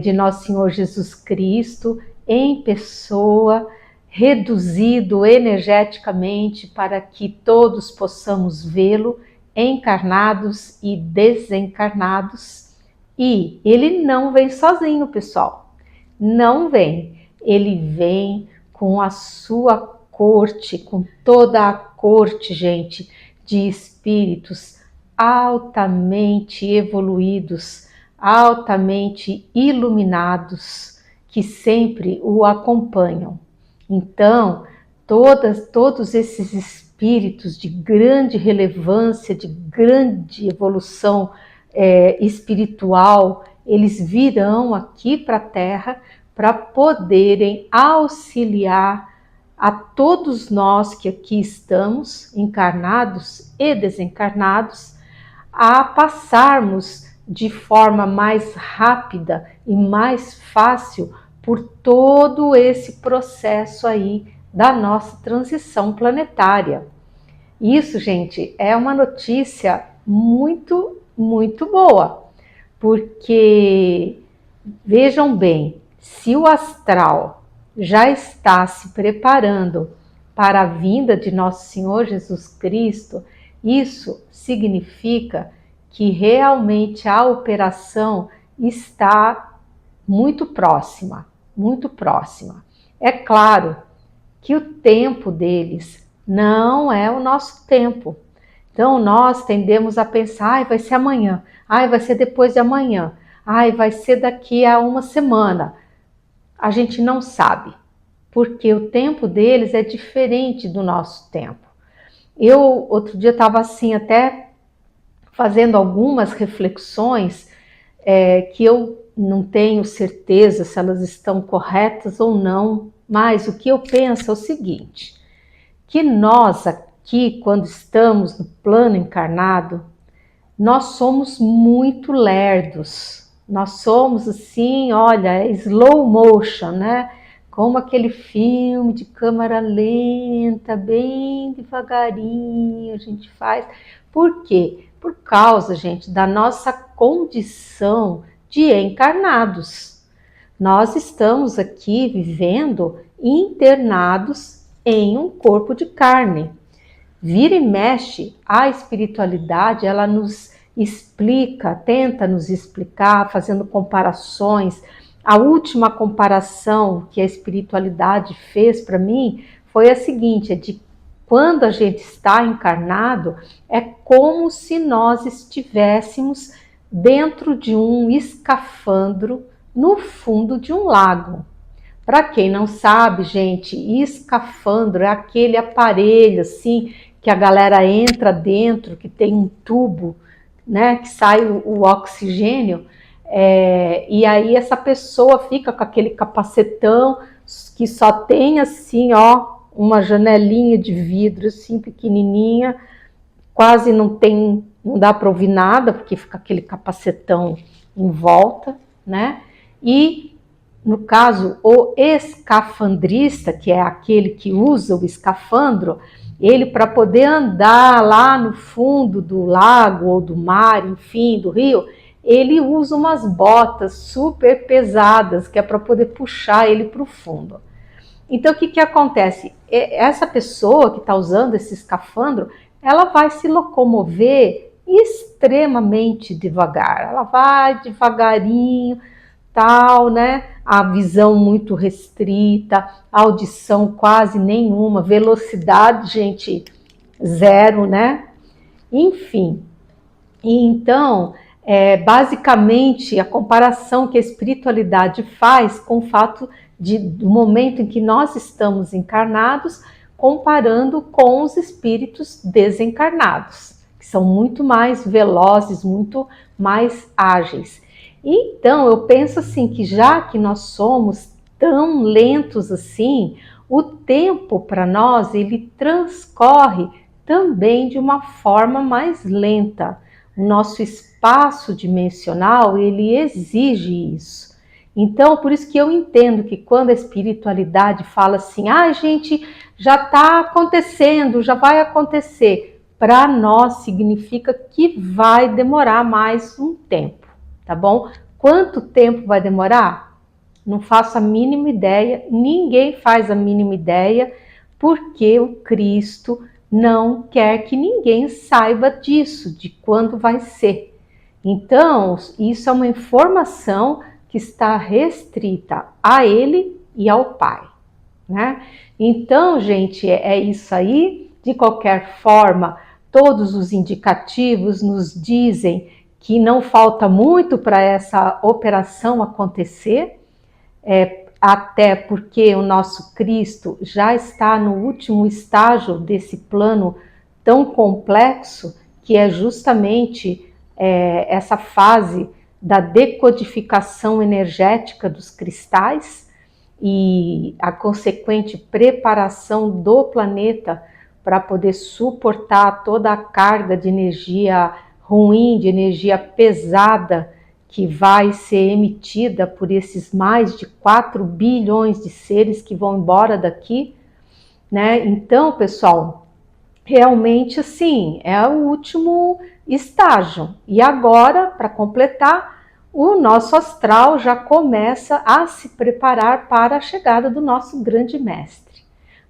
de Nosso Senhor Jesus Cristo em pessoa, reduzido energeticamente para que todos possamos vê-lo, encarnados e desencarnados. E ele não vem sozinho, pessoal. Não vem. Ele vem com a sua corte, com toda a corte, gente, de espíritos altamente evoluídos, altamente iluminados, que sempre o acompanham. Então, todos esses espíritos de grande relevância, de grande evolução espiritual, eles virão aqui para a Terra para poderem auxiliar a todos nós que aqui estamos, encarnados e desencarnados, a passarmos de forma mais rápida e mais fácil por todo esse processo aí da nossa transição planetária. Isso, gente, é uma notícia muito, muito boa, porque, vejam bem, se o astral já está se preparando para a vinda de Nosso Senhor Jesus Cristo, isso significa que realmente a operação está muito próxima, muito próxima. É claro que o tempo deles não é o nosso tempo. Então nós tendemos a pensar, ai, vai ser amanhã, ai, vai ser depois de amanhã, ai, vai ser daqui a uma semana. A gente não sabe, porque o tempo deles é diferente do nosso tempo. Eu, outro dia, estava assim, até fazendo algumas reflexões que eu não tenho certeza se elas estão corretas ou não, mas o que eu penso é o seguinte, que nós aqui, quando estamos no plano encarnado, nós somos muito lerdos, nós somos assim, olha, slow motion, né? Como aquele filme de câmera lenta, bem devagarinho a gente faz. Por quê? Por causa, gente, da nossa condição de encarnados. Nós estamos aqui vivendo internados em um corpo de carne. Vira e mexe, a espiritualidade, ela nos explica, tenta nos explicar, fazendo comparações. A última comparação que a espiritualidade fez para mim foi a seguinte, é de quando a gente está encarnado, é como se nós estivéssemos dentro de um escafandro no fundo de um lago. Para quem não sabe, gente, escafandro é aquele aparelho assim que a galera entra dentro, que tem um tubo, né, que sai o oxigênio, e aí essa pessoa fica com aquele capacetão que só tem assim, ó, uma janelinha de vidro assim pequenininha, quase não dá para ouvir nada, porque fica aquele capacetão em volta, né? E no caso, o escafandrista, que é aquele que usa o escafandro, ele, para poder andar lá no fundo do lago ou do mar, enfim, do rio, ele usa umas botas super pesadas, que é para poder puxar ele para o fundo. Então, o que acontece? Essa pessoa que está usando esse escafandro, ela vai se locomover extremamente devagar. Ela vai devagarinho, tal, né? A visão muito restrita, a audição quase nenhuma, velocidade, gente, zero, né? Enfim, então, basicamente, a comparação que a espiritualidade faz com o fato do momento em que nós estamos encarnados, comparando com os espíritos desencarnados, que são muito mais velozes, muito mais ágeis. Então, eu penso assim, que já que nós somos tão lentos assim, o tempo para nós, ele transcorre também de uma forma mais lenta. O nosso espaço dimensional, ele exige isso. Então, por isso que eu entendo que quando a espiritualidade fala assim, gente, já está acontecendo, já vai acontecer, para nós significa que vai demorar mais um tempo. Tá bom? Quanto tempo vai demorar? Não faço a mínima ideia, ninguém faz a mínima ideia, porque o Cristo não quer que ninguém saiba disso, de quando vai ser. Então, isso é uma informação que está restrita a Ele e ao Pai, né? Então, gente, é isso aí. De qualquer forma, todos os indicativos nos dizem que não falta muito para essa operação acontecer, até porque o nosso Cristo já está no último estágio desse plano tão complexo, que é justamente essa fase da decodificação energética dos cristais e a consequente preparação do planeta para poder suportar toda a carga de energia ruim, de energia pesada que vai ser emitida por esses mais de 4 bilhões de seres que vão embora daqui, né? Então, pessoal, realmente assim, é o último estágio. E agora, para completar, o nosso astral já começa a se preparar para a chegada do nosso grande mestre.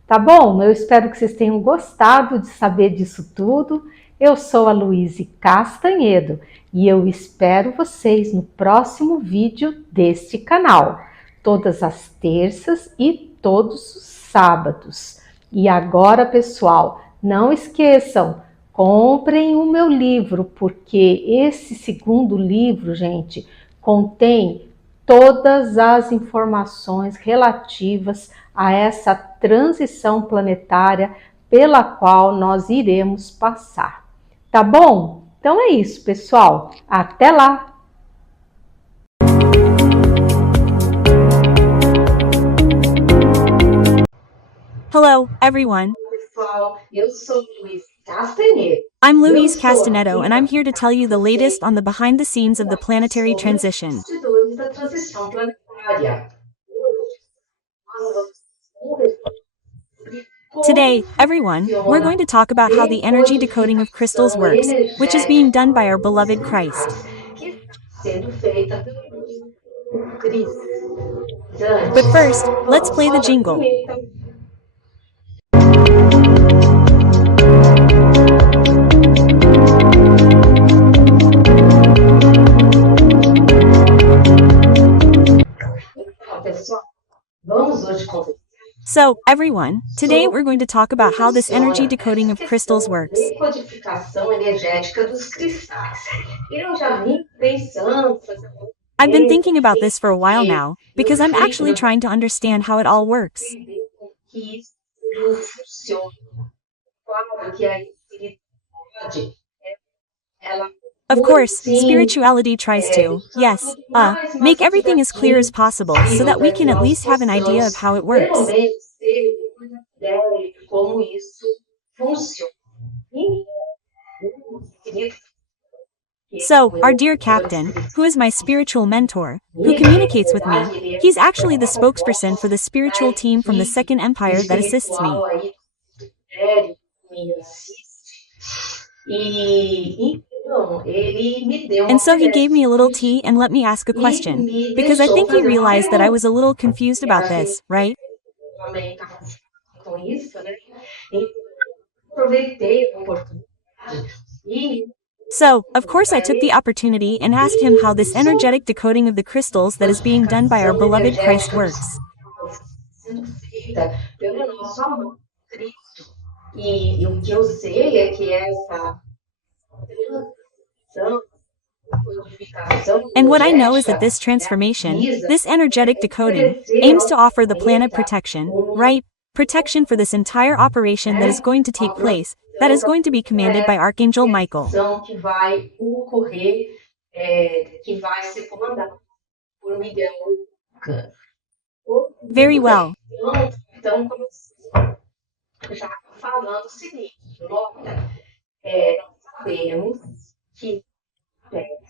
Tá bom? Eu espero que vocês tenham gostado de saber disso tudo. Eu sou a Louise Castanhedo e eu espero vocês no próximo vídeo deste canal, todas as terças e todos os sábados. E agora, pessoal, não esqueçam, comprem o meu livro, porque esse segundo livro, gente, contém todas as informações relativas a essa transição planetária pela qual nós iremos passar. Tá bom? Então é isso, pessoal. Até lá! Hello, everyone. Pessoal, eu sou Louise Castanhedo. I'm Louise Castanhedo, and I'm here to tell you the latest on the behind the scenes of the planetary transition. Bastidores da transição planetária. Today, everyone, we're going to talk about how the energy decoding of crystals works, which is being done by our beloved Christ. But first, let's play the jingle. So, everyone, today we're going to talk about how this energy decoding of crystals works. Decodificação energética dos cristais. Eu já vim pensando I've been thinking about this for a while now, because I'm actually trying to understand how it all works. que isso funciona. Claro que a espiritualidade, ela Of course, spirituality tries to, yes, make everything as clear as possible so that we can at least have an idea of how it works. pelo menos ter uma ideia de como isso funciona. So, our dear captain, who is my spiritual mentor, who communicates with me, he's actually the spokesperson for the spiritual team from the Second Empire that assists me. And so he gave me a little tea and let me ask a question, because I think he realized that I was a little confused about this, right? So, of course I took the opportunity and asked him how this energetic decoding of the crystals that is being done by our beloved Christ works. And what I know is that this transformation, this energetic decoding, aims to offer the planet protection, right? Protection for this entire operation that is going to take place, that is going to be commanded by Archangel Michael. Very well.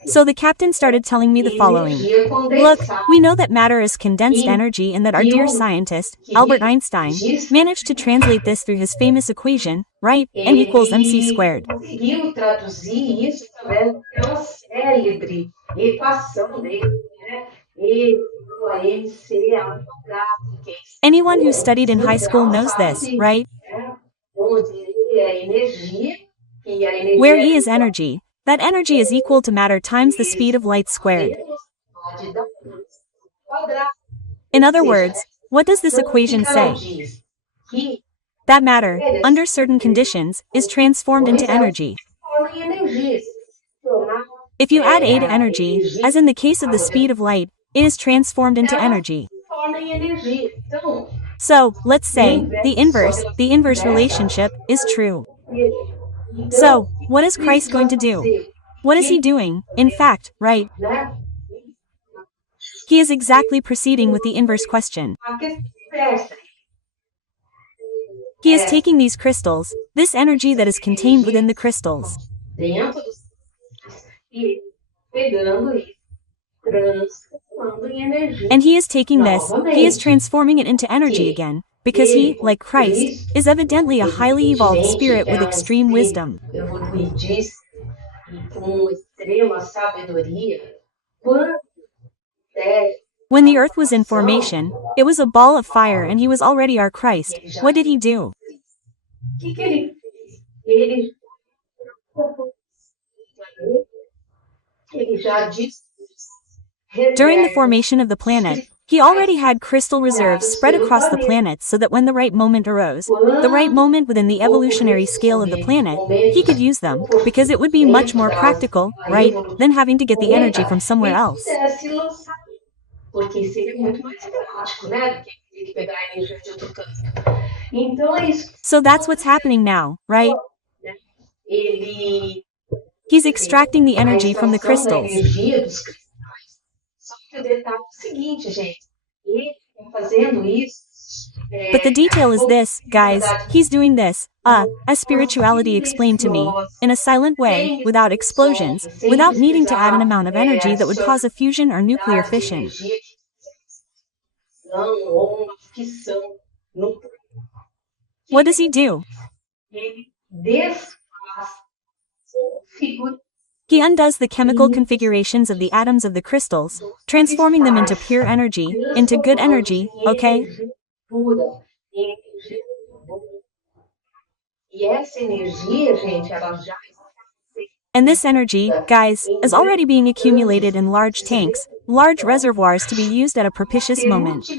So the captain started telling me the following. Look, we know that matter is condensed energy and that our dear scientist, Albert Einstein, managed to translate this through his famous equation, right? M equals mc squared. Anyone who studied in high school knows this, right? Where E is energy, that energy is equal to matter times the speed of light squared. In other words, what does this equation say? That matter, under certain conditions, is transformed into energy. If you add A to energy, as in the case of the speed of light, it is transformed into energy. So, let's say, the inverse relationship, is true. So, what is Christ going to do? What is he doing, in fact, right? He is exactly proceeding with the inverse question. He is taking these crystals, this energy that is contained within the crystals, and he is taking this, he is transforming it into energy again, because he, like Christ, is evidently a highly evolved spirit with extreme wisdom. When the earth was in formation, it was a ball of fire and he was already our Christ. What did he do? ele já disse. During the formation of the planet, he already had crystal reserves spread across the planet so that when the right moment arose, the right moment within the evolutionary scale of the planet, he could use them, because it would be much more practical, right, than having to get the energy from somewhere else. Porque seria muito mais prático, né? Do que ter que pegar a energia de outro canto. Então é isso. So that's what's happening now, right? Ele He's extracting the energy from the crystals. energia dos cristais. Só que o detalhe é o seguinte, gente. Ele está fazendo isso. But the detail is this, guys, he's doing this, as spirituality explained to me, in a silent way, without explosions, without needing to add an amount of energy that would cause a fusion or nuclear fission. What does he do? He undoes the chemical configurations of the atoms of the crystals, transforming them into pure energy, into good energy, okay? And this energy, guys, is already being accumulated in large tanks, large reservoirs to be used at a propitious moment.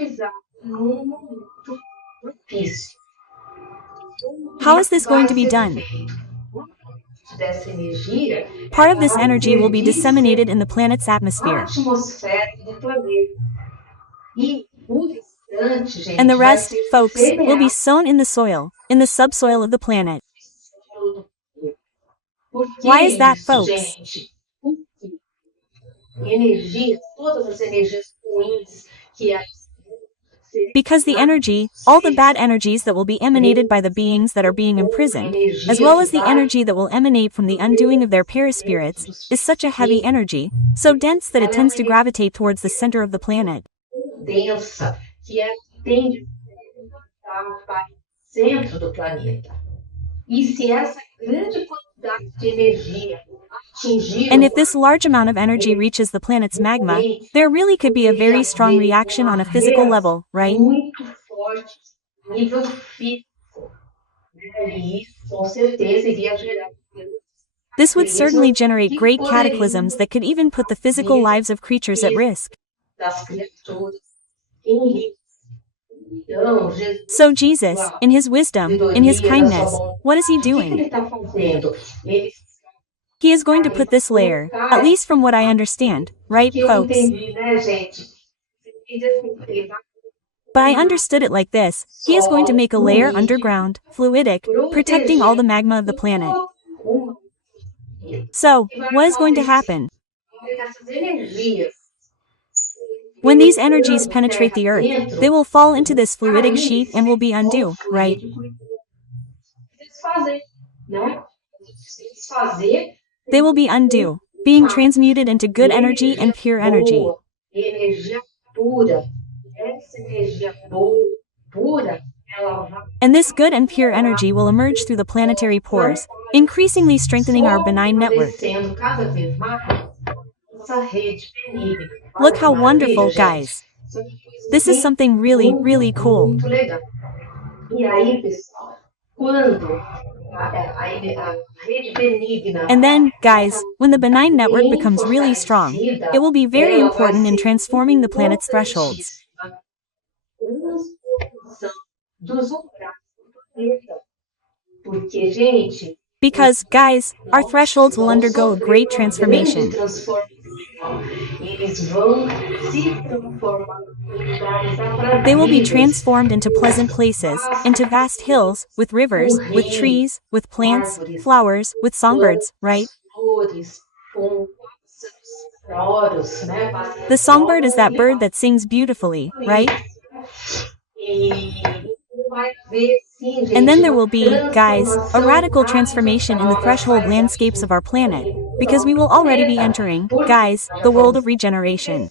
How is this going to be done? Part of this energy will be disseminated in the planet's atmosphere. And the rest, folks, will be sown in the soil, in the subsoil of the planet. Why is that, folks? Because the energy, all the bad energies that will be emanated by the beings that are being imprisoned, as well as the energy that will emanate from the undoing of their paraspirits, is such a heavy energy, so dense that it tends to gravitate towards the center of the planet. And if this large amount of energy reaches the planet's magma, there really could be a very strong reaction on a physical level, right? This would certainly generate great cataclysms that could even put the physical lives of creatures at risk. So Jesus, in his wisdom, in his kindness, what is he doing? He is going to put this layer, at least from what I understand, right, folks? But I understood it like this, he is going to make a layer underground, fluidic, protecting all the magma of the planet. So, what is going to happen? When these energies penetrate the earth, they will fall into this fluidic sheet and will be undue, right? They will be undue, being transmuted into good energy and pure energy. And this good and pure energy will emerge through the planetary pores, increasingly strengthening our benign network. Look how wonderful, guys. This is something really, really cool. And then, guys, when the benign network becomes really strong, it will be very important in transforming the planet's thresholds. Because, guys, our thresholds will undergo a great transformation. They will be transformed into pleasant places, into vast hills, with rivers, with trees, with plants, flowers, with songbirds, right? The songbird is that bird that sings beautifully, right? And then there will be, guys, a radical transformation in the threshold landscapes of our planet, because we will already be entering, guys, the world of regeneration.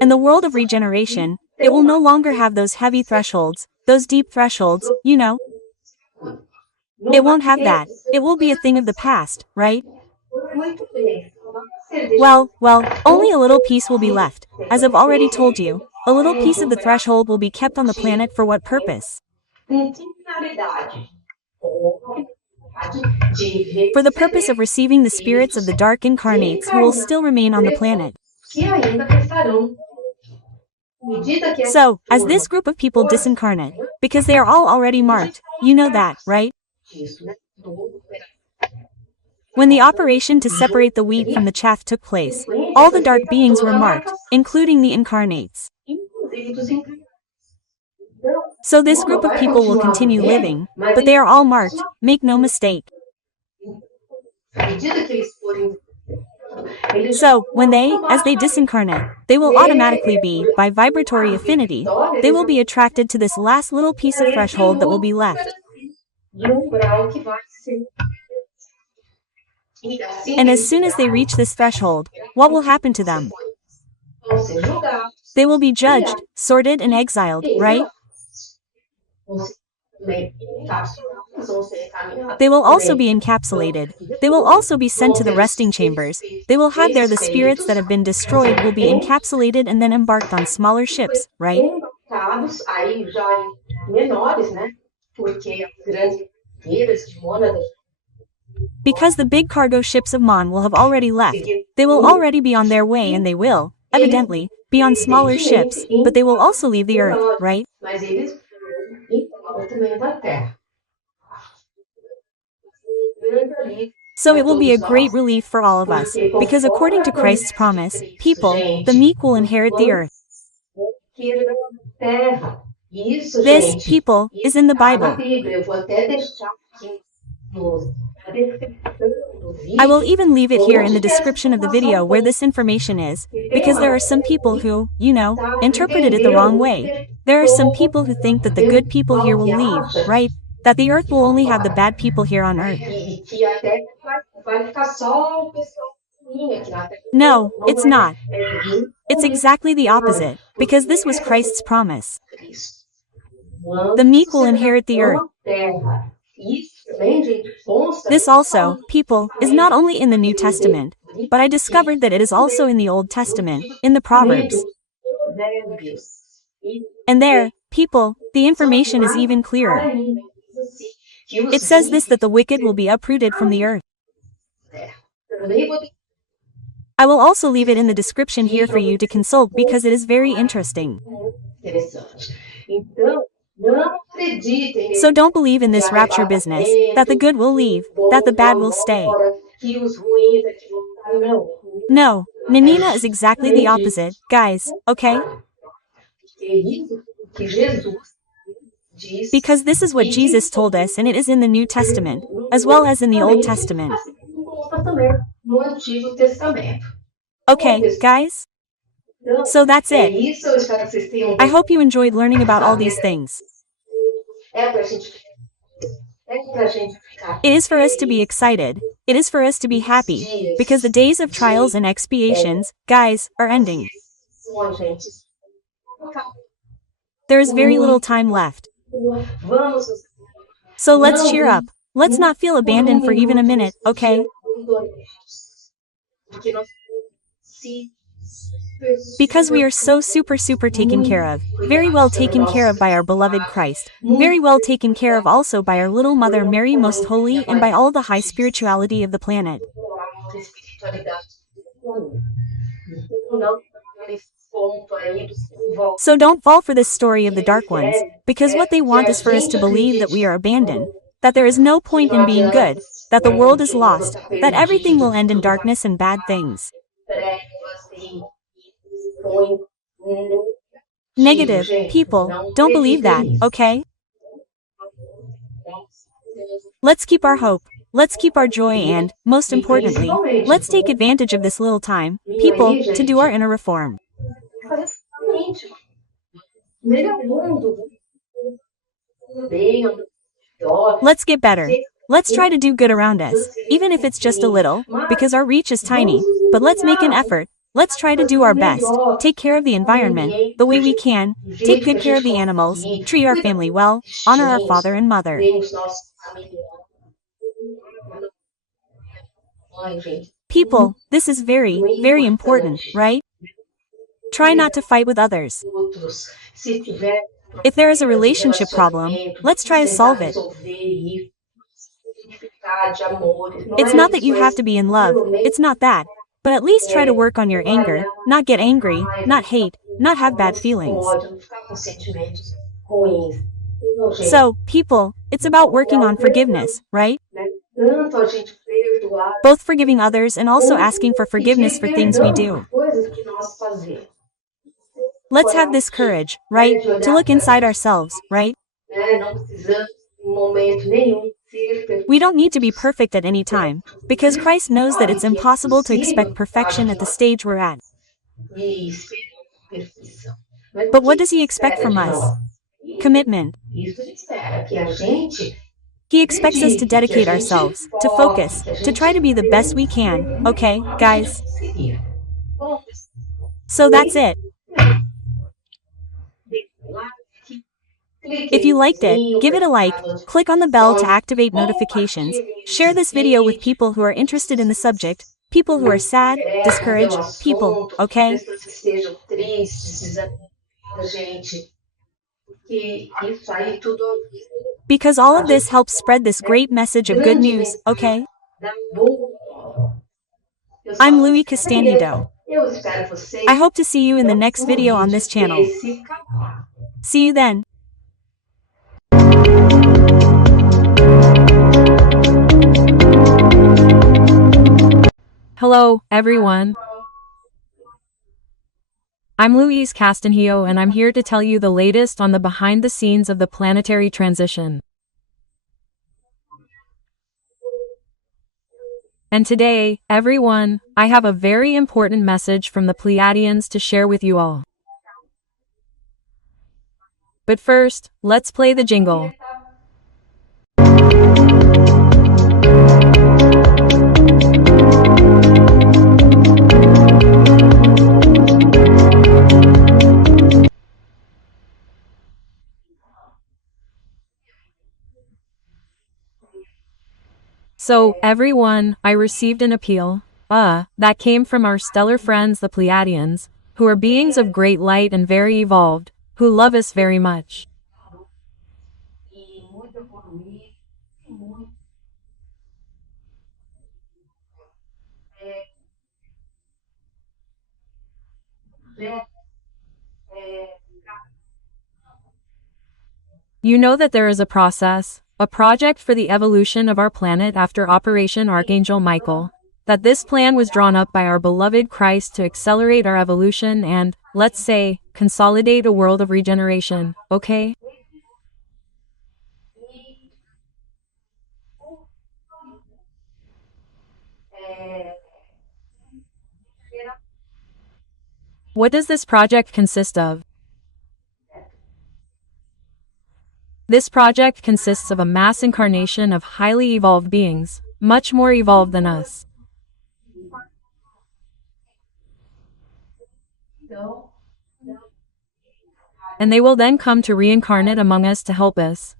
And the world of regeneration, it will no longer have those heavy thresholds, those deep thresholds, you know. It won't have that. It will be a thing of the past, right? Well, only a little piece will be left. As I've already told you, a little piece of the threshold will be kept on the planet for what purpose? for the purpose of receiving the spirits of the dark incarnates who will still remain on the planet. So, as this group of people disincarnate, because they are all already marked, you know that, right? When the operation to separate the wheat from the chaff took place, all the dark beings were marked, including the incarnates. So this group of people will continue living, but they are all marked, make no mistake. So, when as they disincarnate, they will automatically be, by vibratory affinity, they will be attracted to this last little piece of threshold that will be left. And as soon as they reach this threshold, what will happen to them? They will be judged, sorted, and exiled, right? They will also be encapsulated. They will also be sent to the resting chambers. They will have there the spirits that have been destroyed will be encapsulated and then embarked on smaller ships, right? Because the big cargo ships of Mon will have already left. They will already be on their way and they will, evidently, be on smaller ships, but they will also leave the Earth, right? So it will be a great relief for all of us, because according to Christ's promise, people, the meek will inherit the earth. This, people, is in the Bible. I will even leave it here in the description of the video where this information is, because there are some people who, interpreted it the wrong way. There are some people who think that the good people here will leave, right? That the earth will only have the bad people here on earth. No, it's not. It's exactly the opposite, because this was Christ's promise. The meek will inherit the earth. This also, people, is not only in the New Testament, but I discovered that it is also in the Old Testament, in the Proverbs. And there, people, the information is even clearer. It says this, that the wicked will be uprooted from the earth. I will also leave it in the description here for you to consult because it is very interesting. So don't believe in this rapture business, that the good will leave, that the bad will stay. No, Nanina is exactly the opposite, guys, okay? Because this is what Jesus told us and it is in the New Testament, as well as in the Old Testament. Okay, guys? So that's it. I hope you enjoyed learning about all these things. It is for us to be excited. It is for us to be happy, because the days of trials and expiations, guys, are ending. There is very little time left. So let's cheer up. Let's not feel abandoned for even a minute, okay? Because we are so super taken care of, very well taken care of by our beloved Christ, very well taken care of also by our little Mother Mary Most Holy and by all the high spirituality of the planet. So don't fall for this story of the dark ones, because what they want is for us to believe that we are abandoned, that there is no point in being good, that the world is lost, that everything will end in darkness and bad things. Negative, people, don't believe that, okay? Let's keep our hope, let's keep our joy and, most importantly, let's take advantage of this little time, people, to do our inner reform. Let's get better. Let's try to do good around us, even if it's just a little, because our reach is tiny, but let's make an effort. Let's try to do our best, take care of the environment, the way we can, take good care of the animals, treat our family well, honor our father and mother. People, this is very, very important, right? Try not to fight with others. If there is a relationship problem, let's try to solve it. It's not that you have to be in love, it's not that. But at least try to work on your anger, not get angry, not hate, not have bad feelings. So, people, it's about working on forgiveness, right? Both forgiving others and also asking for forgiveness for things we do. Let's have this courage, right? To look inside ourselves, right? We don't need to be perfect at any time, because Christ knows that it's impossible to expect perfection at the stage we're at. But what does He expect from us? Commitment. He expects us to dedicate ourselves, to focus, to try to be the best we can, okay, guys? So that's it. If you liked it, give it a like, click on the bell to activate notifications, share this video with people who are interested in the subject, people who are sad, discouraged, people, okay? Because all of this helps spread this great message of good news, okay? I'm Louise Castanhedo. I hope to see you in the next video on this channel. See you then. Hello, everyone. I'm Louise Castanhedo and I'm here to tell you the latest on the behind the scenes of the planetary transition. And today, everyone, I have a very important message from the Pleiadians to share with you all. But first, let's play the jingle. So, everyone, I received an appeal, that came from our stellar friends the Pleiadians, who are beings of great light and very evolved, who love us very much. You know that there is a process, a project for the evolution of our planet after Operation Archangel Michael, that this plan was drawn up by our beloved Christ to accelerate our evolution and, let's say, consolidate a world of regeneration, okay? What does this project consist of? This project consists of a mass incarnation of highly evolved beings, much more evolved than us. And they will then come to reincarnate among us to help us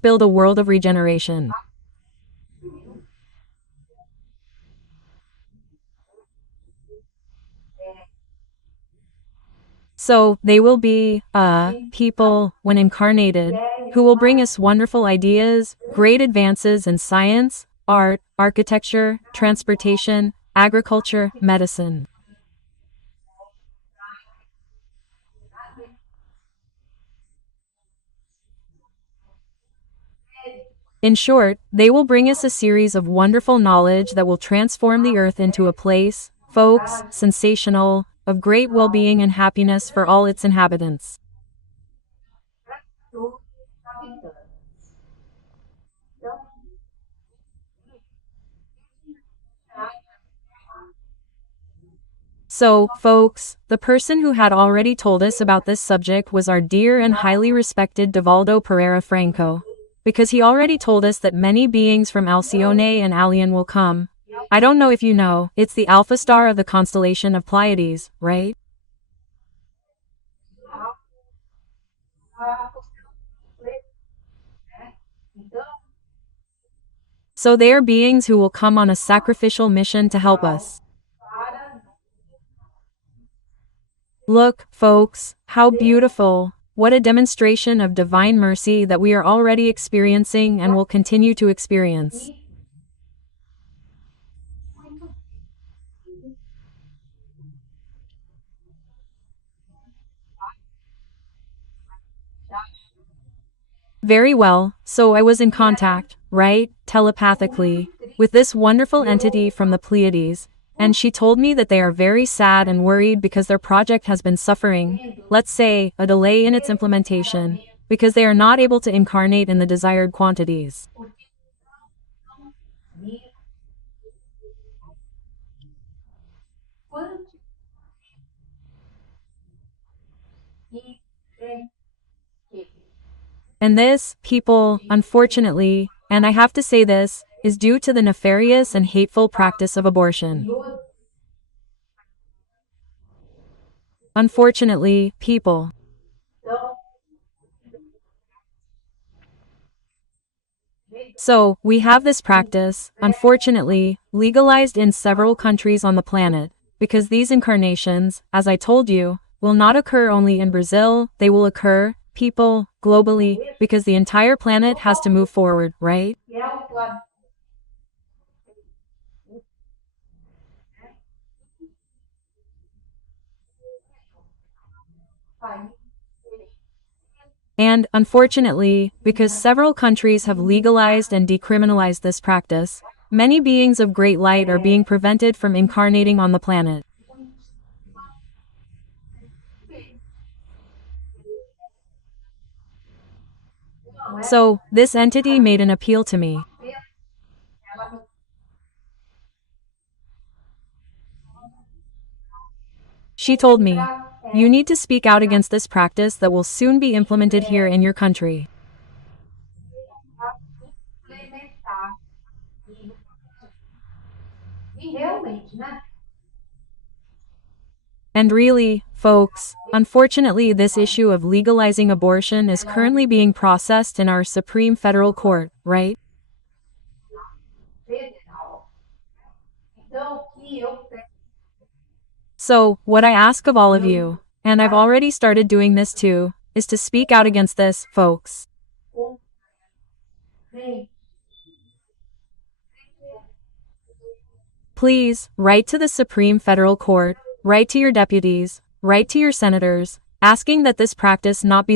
build a world of regeneration. So, they will be, people, when incarnated, who will bring us wonderful ideas, great advances in science, art, architecture, transportation, agriculture, medicine. In short, they will bring us a series of wonderful knowledge that will transform the earth into a place, folks, sensational, of great well-being and happiness for all its inhabitants. So, folks, the person who had already told us about this subject was our dear and highly respected Divaldo Pereira Franco, because he already told us that many beings from Alcyone and Alien will come. I don't know if you know, it's the alpha star of the constellation of Pleiades, right? So they are beings who will come on a sacrificial mission to help us. Look, folks, how beautiful. What a demonstration of divine mercy that we are already experiencing and will continue to experience. Very well, so I was in contact, right, telepathically, with this wonderful entity from the Pleiades, and she told me that they are very sad and worried because their project has been suffering, let's say, a delay in its implementation, because they are not able to incarnate in the desired quantities. And this, people, unfortunately, and I have to say this, is due to the nefarious and hateful practice of abortion. Unfortunately, people. So, we have this practice, unfortunately, legalized in several countries on the planet, because these incarnations, as I told you, will not occur only in Brazil, they will occur, people, globally, because the entire planet has to move forward, right? And, unfortunately, because several countries have legalized and decriminalized this practice, many beings of great light are being prevented from incarnating on the planet. So, this entity made an appeal to me. She told me, "You need to speak out against this practice that will soon be implemented here in your country." And really, folks, unfortunately this issue of legalizing abortion is currently being processed in our Supreme Federal Court, right? So, what I ask of all of you, and I've already started doing this too, is to speak out against this, folks. Please, write to the Supreme Federal Court, write to your deputies, write to your senators, asking that this practice not be